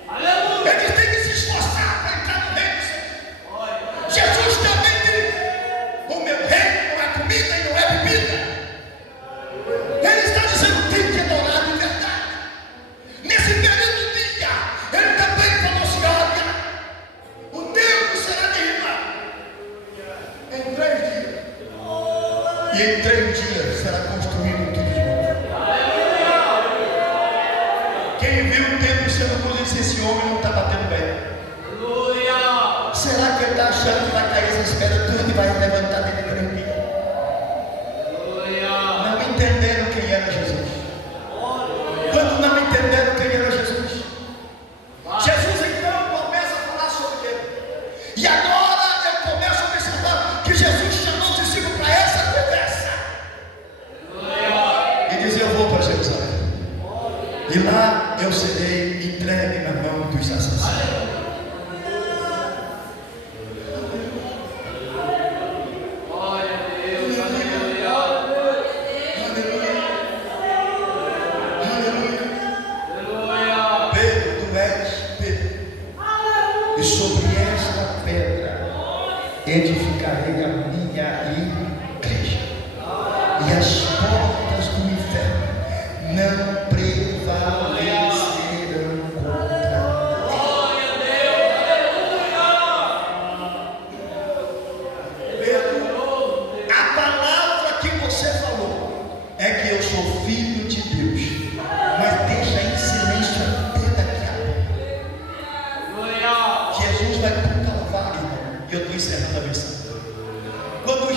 Aleluia! Ele tem que se esforçar para entrar no reino do céu. Jesus também disse: o meu reino não é comida e não é bebida. Ele está dizendo: tem que adorar de verdade. Nesse período do dia, ele também falou assim: olha, o Deus será derramado em 3 dias. E em 3 dias será construído tudo de novo. Quem viu o templo sendo construído, esse homem não está batendo bem. Será que ele está achando que vai cair essa esfera tudo e vai levantar dele para mim? Não entenderam quem era Jesus. Quando não entenderam quem era Jesus, Jesus então começa a falar sobre ele. E agora eu começo a observar que Jesus chamou os discípulos para essa conversa. E diz: eu vou para Jerusalém, e lá eu serei entregue na mão dos assassinos. E sobre esta pedra edificarei a minha igreja, e as portas do inferno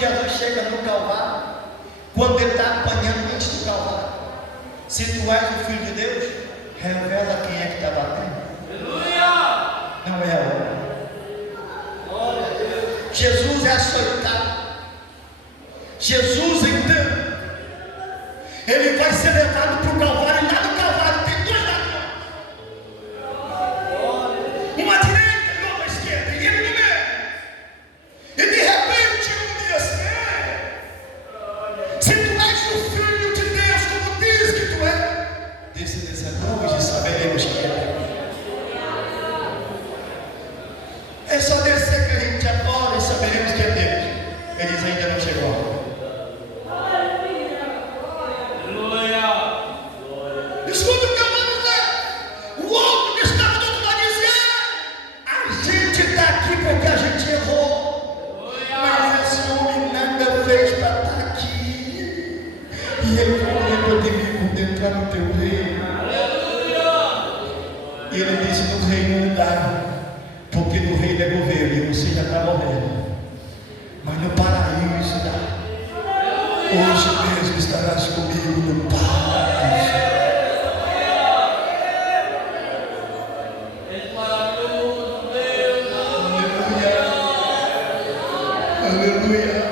Jesus chega no Calvário, quando ele está apanhando antes do Calvário, se tu és o Filho de Deus, revela quem é que está batendo. Aleluia! Não é a hora. Jesus é açoitado. Jesus, então, ele vai ser levado para o Calvário, e lá no Calvário tem dois ladrões, uma à direita e outra à esquerda, e ele no meio. E de repente um diz assim: se tu és o Filho de Deus, como diz que tu és, desce dessa cruz e saberemos que é Deus. É só descer que a gente adora e saberemos que é Deus. Eles ainda não chegou. Escuta o que eu vou dizer. O outro que estava do outro lado dizia: a gente está aqui porque a gente errou, mas esse homem nada fez para estar aqui, e ele prometeu de mim poder entrar no teu reino. E ele disse: no reino não dá, porque no reino é governo e você já está morrendo, mas no paraíso dá. Hoje mesmo estarás comigo no paraíso. Aleluia.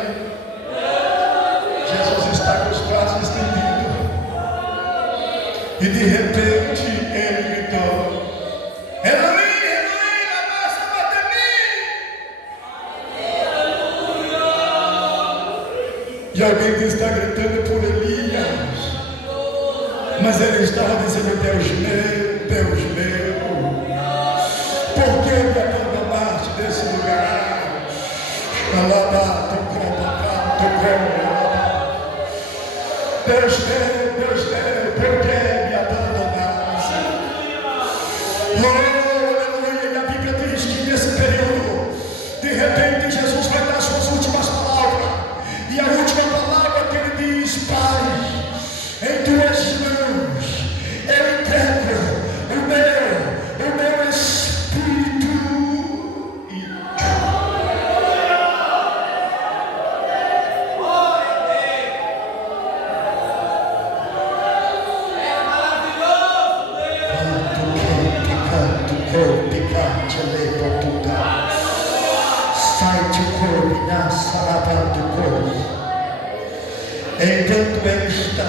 Jesus está com os braços estendidos, e de repente ele gritou: Eloi, Eloi, lama sabachthani. E alguém está gritando por Elias, mas ele estava dizendo: Deus meu, por que me abandonaste desse lugar? Deus meu, por que me abandonaste? Aleluia. E a Bíblia diz que nesse período, de repente, Jesus vai dar suas últimas palavras, e a última palavra que ele diz: Pai, em tuas mãos eu entrego o meu espírito. Enquanto ele está,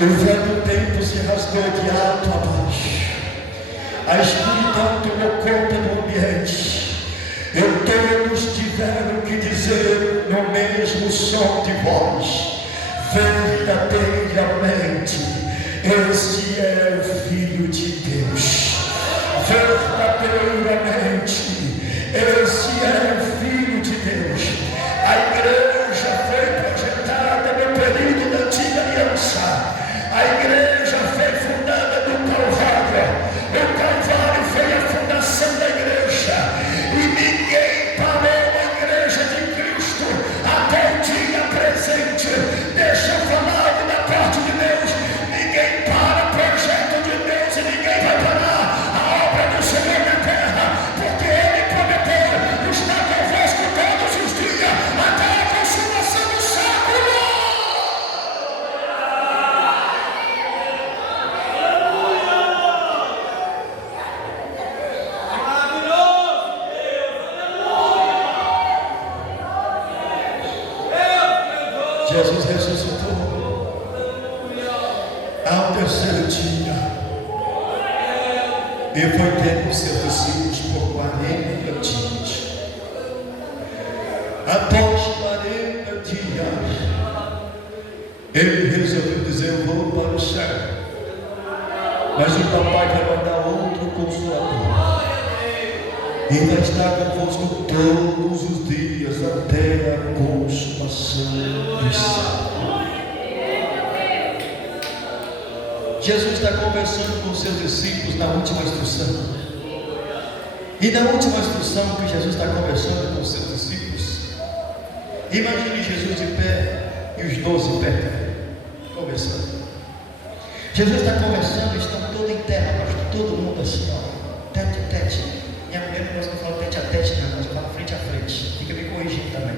o velho tempo se rasgou de alto a baixo, a escuridão tomou conta do ambiente, e todos tiveram que dizer no mesmo som de voz: verdadeiramente, este é o Filho de Deus. Verdadeiramente, esse é o Filho de Deus. A igreja foi projetada no período da antiga aliança. A igreja foi fundada no Calvário. O Calvário foi a fundação da igreja, e ninguém parou a igreja de Cristo até o dia presente. Deixa eu falar da parte de Deus: ninguém para o projeto de Deus, e ninguém vai parar a obra do Senhor na terra, porque Ele prometeu estar convosco todos os dias até a consumação do século. Jesus ressuscitou ao terceiro dia e foi ter com seus discípulos por 40 dias. Após 40 dias, ele resolveu dizer: eu vou para o céu, mas o papai vai mandar outro consolador, e vai estar convosco todos os dias até a consumação dos séculos. Jesus está conversando com seus discípulos na última instrução. E na última instrução que Jesus está conversando com seus discípulos, imagine Jesus de pé e os 12 pé conversando. Jesus está conversando, estão todos em terra, pastor, todo mundo assim, ó, tete a tete. Minha mulher não gosta de falar tete a tete, não, mas fala frente a frente. Fica me corrigindo também.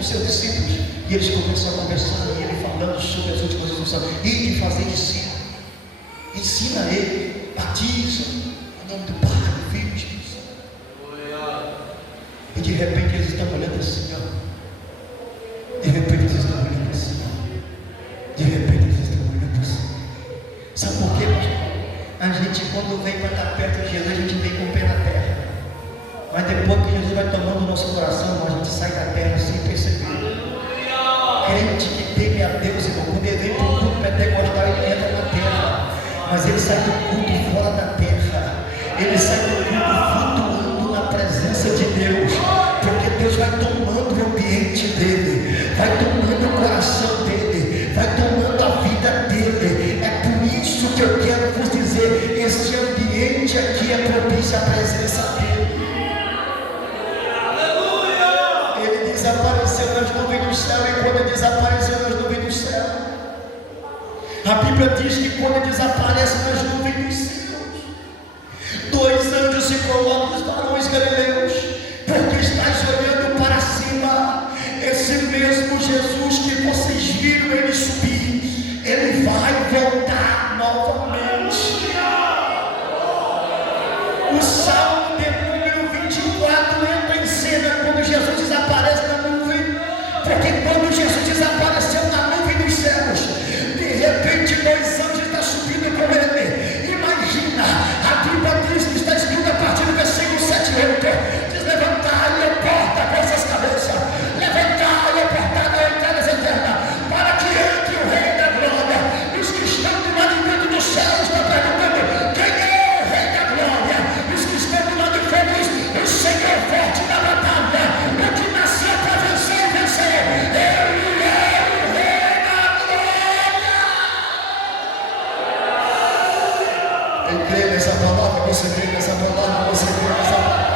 com seus discípulos, e eles começam a conversar, e ele falando sobre as últimas instruções, e de fazer discípulos. Ensina ele, batiza, em nome do Pai, do Filho e do Espírito Santo. E de repente eles estão olhando assim, ó. De repente eles estão olhando assim, ó. De repente eles estão olhando assim. Sabe por quê, pastor? A gente, quando vem para estar perto de Jesus, a gente vem com o pé na terra. Mas depois que Jesus vai tomando o nosso coração, a gente sai da terra sem perceber. Crente que teme a Deus, irmão, quando ele vem para o culto pentecostal, ele entra na terra. Mas ele sai do culto fora da terra. Ele sai do culto flutuando na presença de Deus. Porque Deus vai tomando o ambiente dele, vai tomando o coração dele, vai tomando a vida dele. É por isso que eu quero vos dizer: este ambiente aqui é propício à presença dele. Ele desapareceu nas nuvens do céu, e quando ele desapareceu nas nuvens do céu, a Bíblia diz que quando ele desaparece nas nuvens dos céus, 2 anjos se colocam os varões galileus, porque estás olhando para cima. Esse mesmo Jesus que vocês viram ele subir, ele vai voltar novamente. O Salmo de número 24 entra em cena quando Jesus desaparece na nuvem, porque quando Jesus desapareceu na nuvem dos céus, de repente 2 anjos estão subindo com ele. Imagina, a Bíblia diz que está escrito a partir do versículo 7 e 8, diz: levantai a porta com essas cabeças, levantai a porta da entrada eterna, para que entre o Rei da Glória. Os que estão do lado de dentro do céu estão perguntando: quem é o Rei da Glória? Os que estão do lado de fora diz: o Senhor forte da batalha, o que nasceu para vencer e vencer. Ele é o Rei da Glória. Eu creio nessa palavra, você crê nessa palavra, você crê nessa palavra.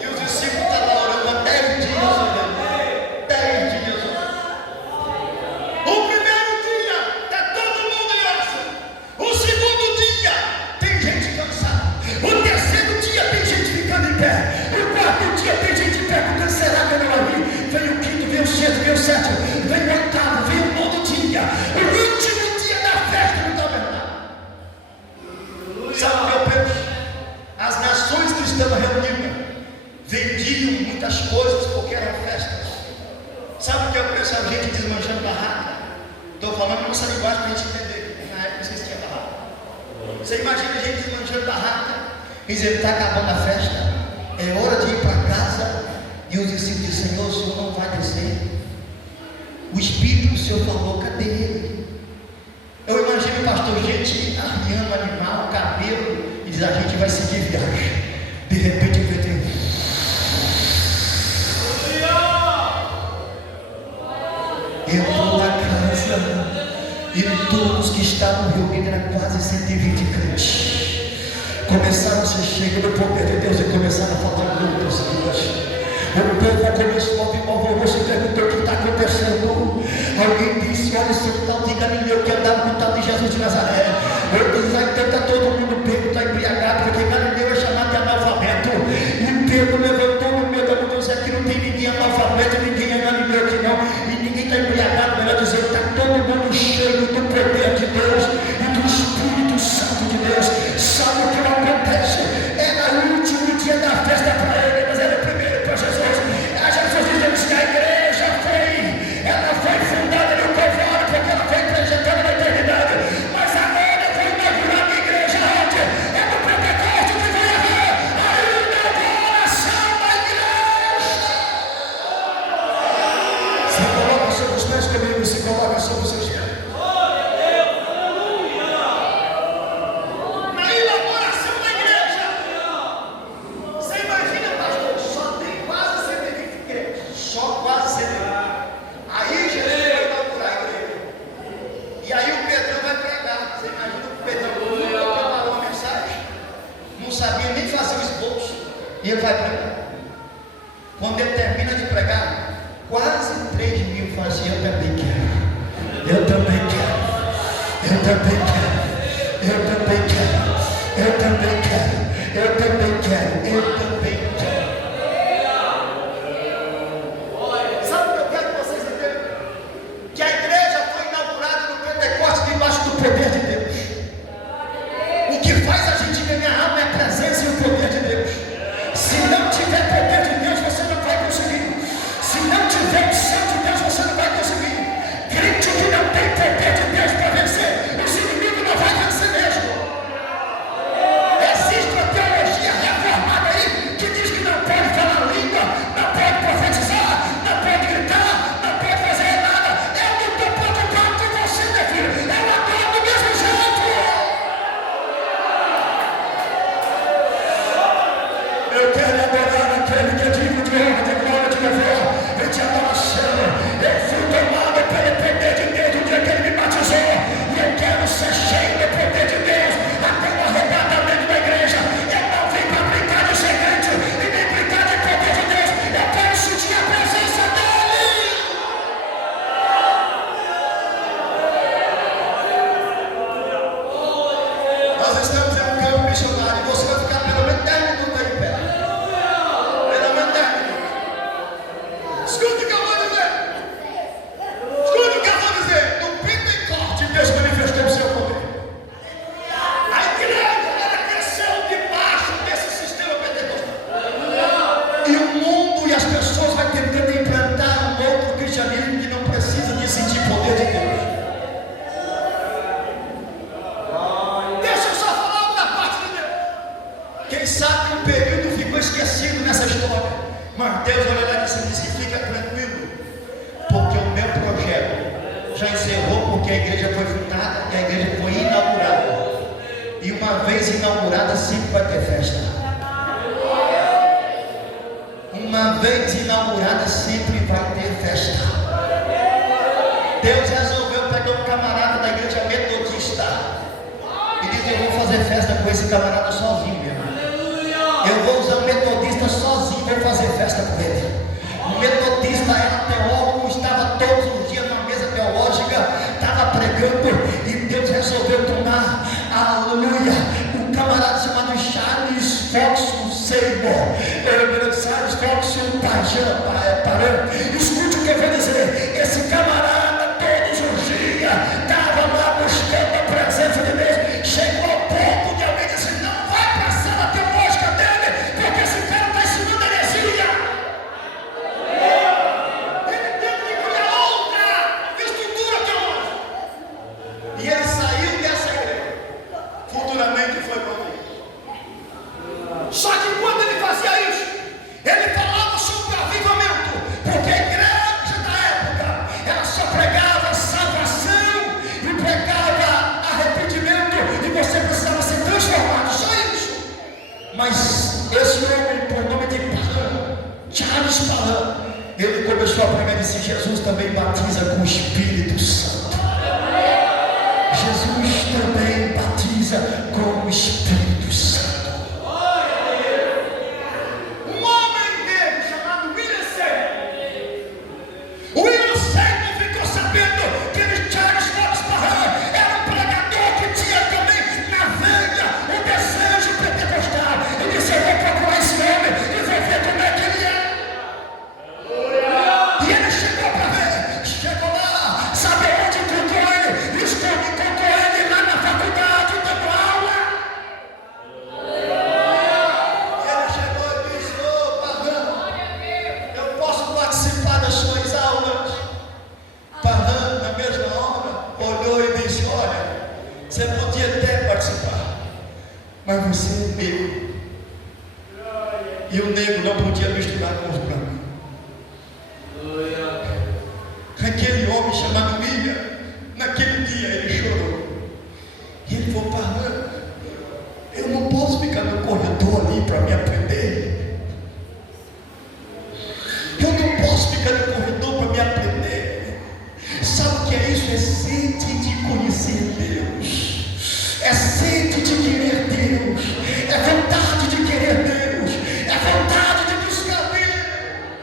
E os discípulos estavam orando há 10 dias, orando. 10 dias orando. O primeiro dia está todo mundo em oração. O segundo dia tem gente cansada. O terceiro dia tem gente ficando em pé. O quarto dia tem gente perguntando: será que eu não ouvi? Vem o quinto, vem o sexto, vem o sétimo, vem o oitavo, vem o nono dia. O último dia da festa do tabernáculo. Sabe o que eu penso? As nações que estavam reunidas vendiam muitas coisas porque eram festas. Sabe o que eu penso? A gente desmanchando barraca. Estou falando nossa linguagem para a gente entender. Na época vocês tinham barraca. Você imagina a gente desmanchando barraca e dizendo: está acabando a festa, é hora de ir para casa. E os discípulos dizem: Senhor, o Senhor não vai descer? O Espírito do Senhor falou, cadê ele? Eu imagino o pastor, gente arranhando animal, cabelo, e diz: a gente vai seguir viagem. De repente eu vejo entrou na casa, e todos que estavam reunidos, eram quase 120 crentes, começaram a ser cheios do poder de Deus e começaram a falar em outras línguas. O povo começou a ouvir o alvoroço e perguntou: o que está acontecendo? Alguém disse: olha, esse tal de Galileu que andava com o tal de Jesus de Nazaré. Eu disse: então está todo mundo bêbado, está embriagado, porque Galileu é chamado de analfabeto. E Pedro levantou no meio da multidão: aqui não tem ninguém analfabeto, ninguém é Galileu aqui não, e ninguém está embriagado. Melhor dizer, está todo mundo cheio do poder de Deus e do Espírito Santo de Deus. Sabe o que acontece? Era o último dia da festa para ele, mas era o primeiro para Jesus. A Jesus dizemos que a igreja ela foi fundada no Calvário, porque ela foi projetada na eternidade. Mas agora eu vou inaugurar a minha igreja onde? É no Pentecoste que vai haver a inauguração da igreja. Se coloca sobre os pés comigo, se coloca sobre os seus pés. E ele vai pregar. Quando ele termina de pregar, quase 3.000 falam assim: eu também quero, eu também quero, eu também quero, eu também quero, eu também quero, eu também quero, eu também quero. aquele que é digno de honra, de glória, de louvor e de adoração. Eu fui tomado pelo poder de Deus no dia que Ele me batizou, e eu quero ser cheio do poder de Deus até o arrebatamento da igreja. Eu não vim para brincar de segredo e nem brincar de poder de Deus. Eu quero sentir a presença dEle. Nós estamos em um campo missionário e você vai ficar pelo menos 10 minutos aí em pé. Pelo menos 10 minutos. Escuta o que eu vou dizer. Escuta o que eu vou dizer. No Pentecoste, Deus manifestou o seu poder. A igreja, ela cresceu debaixo desse sistema pentecostal. E o mundo e as pessoas vão tentando implantar um outro cristianismo que não precisa de sentir poder de Deus. Deixa eu só falar uma parte de Deus. Quem sabe um período ficou esquecido nessa história, mas Deus olha lá e disse: fica tranquilo, porque o meu projeto já encerrou, porque a igreja foi fundada e a igreja foi inaugurada, e uma vez inaugurada sempre vai ter festa. Uma vez inaugurada sempre vai ter festa. Deus resolveu pegar um camarada da igreja metodista e dizer: eu vou fazer festa com esse camarada sozinho mesmo. Eu vou usar o metodista sozinho, vou fazer festa com ele. O metodista era teólogo, estava todos os dias na mesa teológica, estava pregando, e Deus resolveu tomar, aleluia, um camarada chamado Charles Fox Seymour. Charles Fox Parham. Escute o que eu vou dizer. Esse camarada todos os dias estava lá buscando a presença de Deus. Chegou ao ponto de alguém dizer: não vai para a sala teológica dele, porque esse cara está ensinando heresia. Ele tem que criar outra estrutura teológica. E ele saiu dessa igreja. Futuramente foi para mim. Só que quando ele fazia isso, ele falava sobre o avivamento, porque a igreja da época, ela só pregava salvação e pregava arrependimento, e você precisava ser transformado, só isso. Mas esse homem, por nome de Parham, Charles Parham, ele começou a pregar e disse: Jesus também batiza com o Espírito Santo. Jesus também batiza com o Espírito Santo. Um homem negro chamado William Seymour ficou sabendo que ele, Charles Fox Parham, era um pregador que tinha também na veia o desejo pentecostal. Ele disse: eu vou procurar esse homem e vou ver como é que ele é. E ele chegou para ver, chegou lá, sabe onde encontrou ele? Encontrou ele lá na faculdade, dando aula. E ele chegou e disse: ô Parham, eu posso participar das suas aulas? Parham, na mesma hora, olhou e disse: olha, você podia até participar, mas você é negro, e o negro não podia misturar com os brancos. Aquele homem chamado William, naquele dia ele chorou. E ele falou: Parham, eu não posso ficar no corredor ali para me aprender. Eu não posso ficar no corredor para me aprender. Sabe o que é isso? É sede de conhecer Deus, é sede de querer Deus, é vontade de querer Deus, é vontade de buscar Deus.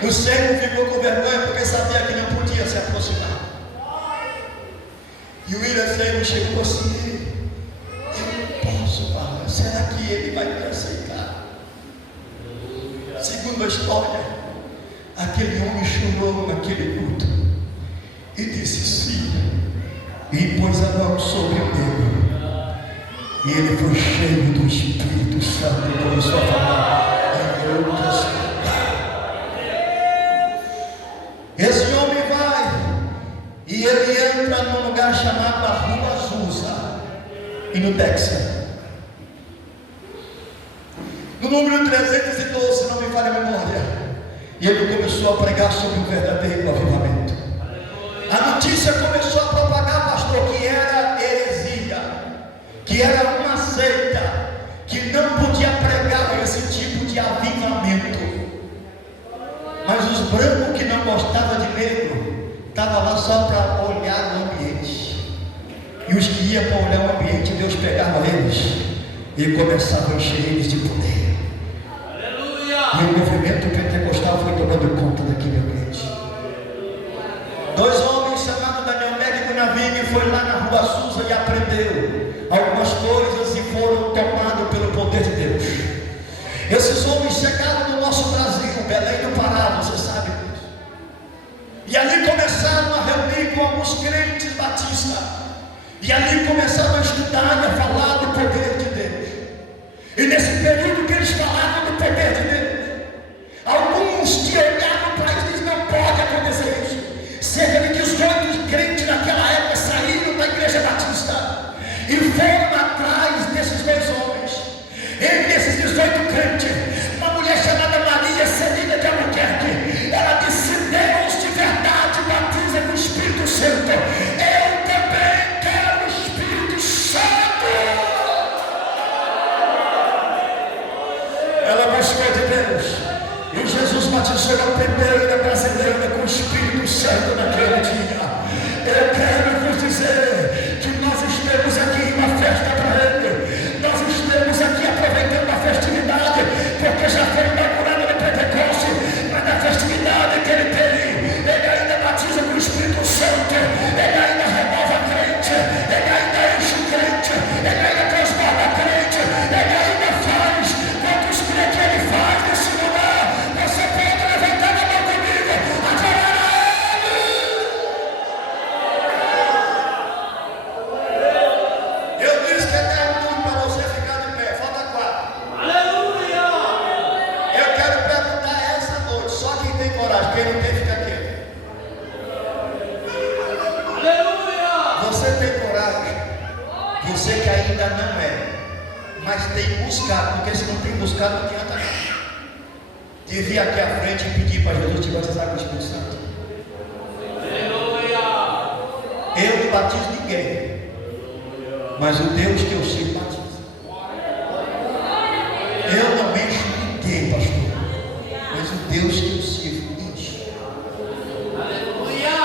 O cego ficou com vergonha porque sabia que não podia se aproximar. E o William cego chegou assim: eu não posso falar, será que ele vai me aceitar? Segundo a história, aquele homem chorou naquele culto e disse sim, e pôs a mão sobre o negro, e ele foi cheio do Espírito Santo e começou a falar em outras línguas. Esse homem vai e ele entra num lugar chamado Rua Azusa, e no Texas, no número 312, se não me falha a memória, e ele começou a pregar sobre o verdadeiro avivamento. A notícia começou a propagar, pastor, que era heresia, que era uma seita, que não podia pregar esse tipo de avivamento. Mas os brancos que não gostavam de negro estavam lá só para olhar o ambiente. E os que iam para olhar o ambiente, Deus pegava eles e começava a encher eles de poder. Aleluia! E o movimento pentecostal foi tomando conta daquele ambiente. Dois homens chamados Daniel Meg e Gunavig foi lá na Rua Azusa e aprendeu algumas coisas e foram tomados pelo poder de Deus. Esses homens chegaram no nosso Brasil, Belém do Pará, você sabe disso. E ali começaram a reunir com alguns crentes batistas. E ali começaram a estudar e a falar do poder de Deus. E nesse período que eles falavam do poder de Deus, alguns que olhavam para isso diziam: não pode acontecer isso. Cerca de 18 crentes naquela época saíram da igreja batista e foram atrás desses dois homens. Entre esses 18 crentes, uma mulher chamada Maria Celina de Albuquerque, ela disse: Deus de verdade batiza com o Espírito Santo. Eu também quero o Espírito Santo. Ela buscou de Deus, e Jesus batizou a primeira brasileira com o Espírito Santo naquele dia. Eu quero vos dizer que nós estamos aqui em uma festa para Ele. Nós estamos aqui aproveitando a festividade, porque já foi inaugurada no Pentecoste, mas na festividade que Ele tem, Ele ainda batiza com o Espírito Santo, Ele ainda renova a crente, Ele ainda enche o crente, Ele ainda transforma a crente, Ele ainda faz quantos crentes Ele faz nesse lugar. Você pode levantar a mão comigo, adorar a Ele. Eu disse que até um mundo para você ficar de pé, falta 4. Aleluia! Eu quero perguntar essa noite, só quem tem coragem, quem não tem, fica quieto. Aleluia! Você tem coragem, você que ainda não é, mas tem buscado, porque se não tem buscado, não adianta nada. De vir aqui à frente e pedir para Jesus te batizar com o Espírito Santo. Aleluia! Eu não batizo ninguém, mas o Deus que eu sei batiza. Eu não encho ninguém, pastor, mas o Deus que eu sirvo enche. Aleluia!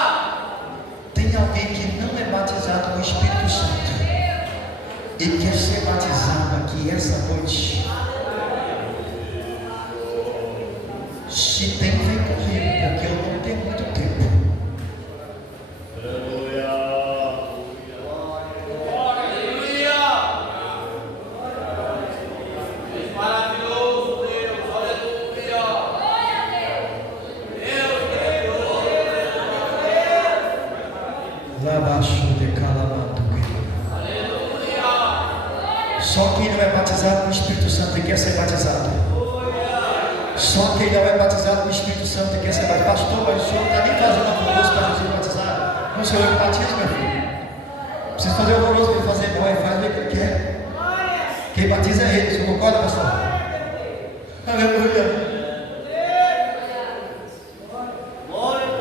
Tem alguém que não é batizado com o Espírito Santo e quer ser batizado aqui essa noite? Se tem, vem comigo, porque eu não tenho muito tempo. Só quem não é batizado com o Espírito Santo e quer ser batizado. Só quem não é batizado com o Espírito Santo e quer ser batizado. Pastor, mas o senhor não está nem fazendo alvoroço para Jesus batizar. Não sou eu que batizo, meu filho. Preciso fazer alvoroço para ele fazer igual ele faz, o que ele quer. Quem batiza é ele, você concorda, pastor? Aleluia.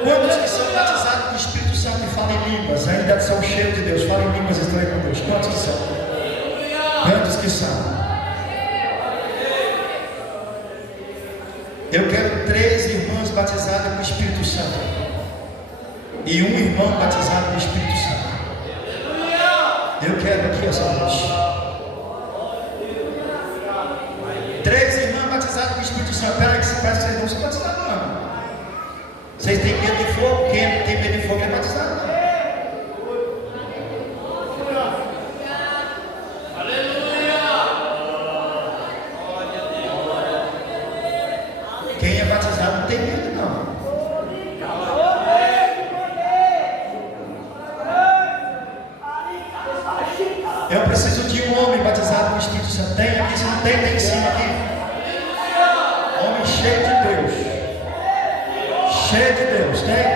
Quantos que são batizados com o Espírito Santo e falam em línguas, ainda são cheios de Deus, falam em línguas estranhas com Deus? Quantos que são? Quantos que são? Eu quero 3 irmãs batizadas com o Espírito Santo e um irmão batizado com o Espírito Santo. Eu quero aqui essa noite 3 irmãs batizadas com o Espírito Santo. Espera aí que parece que vocês vão se batizar, não. Cheio de Deus, tem?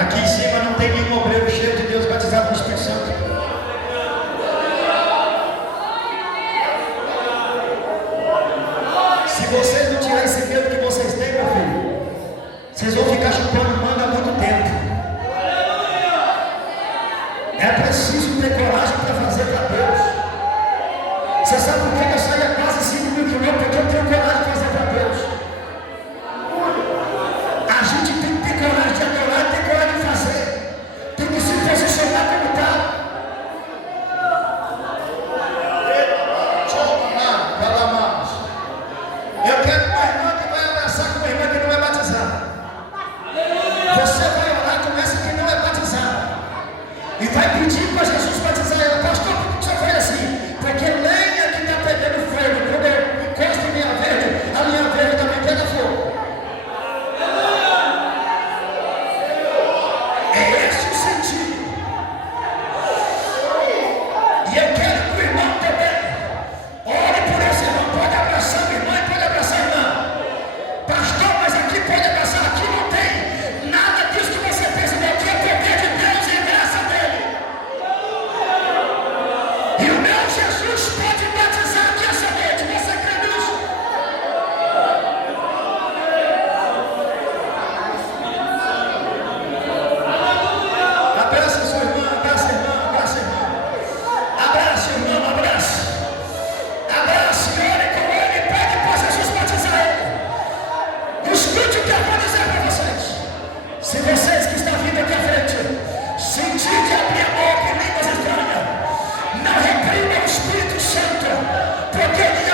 Aqui em cima não tem nenhum obreiro cheio de Deus batizado no Espírito Santo. Se vocês não tirarem esse medo que vocês têm, meu filho, vocês vão ficar chupando manga há muito tempo. É preciso ter coragem para fazer para Deus. Você sabe por que eu saí a quase 5 mil quilômetros? Porque eu tenho coragem de fazer para Deus. A gente tem que ter coragem de adorar, tem coragem de fazer. Tem que se posicionar como tal. Eu quero uma irmã que vai abraçar com uma irmã que não é batizada. Você vai orar com essa que não é batizada. E vai pedir para Jesus batizar ela. Pastor, por que você faz assim? Porque lenha que está pegando fogo. Quando eu encosto em linha verde, a linha verde também pega fogo. É esse o sentido. E eu quero que o irmão também ore por esse irmão. Pode abraçar o irmão e pode abraçar a irmã. Pastor, mas aqui pode abraçar. Aqui não tem nada disso que você pensa. Aqui é poder de Deus e graça dele. E o meu Jesus pode batizar aqui essa noite. Você crê nisso? Abraça sua irmã, abraça a irmã, abraça a irmã. Abraça, irmão, abraça. Abraça, ore com ele, pede para Jesus batizar ele. Escute o que eu vou dizer para vocês. Se vocês que estão vindo aqui à frente sentir de abrir a boca em línguas estranhas, não reprima o Espírito Santo, porque ele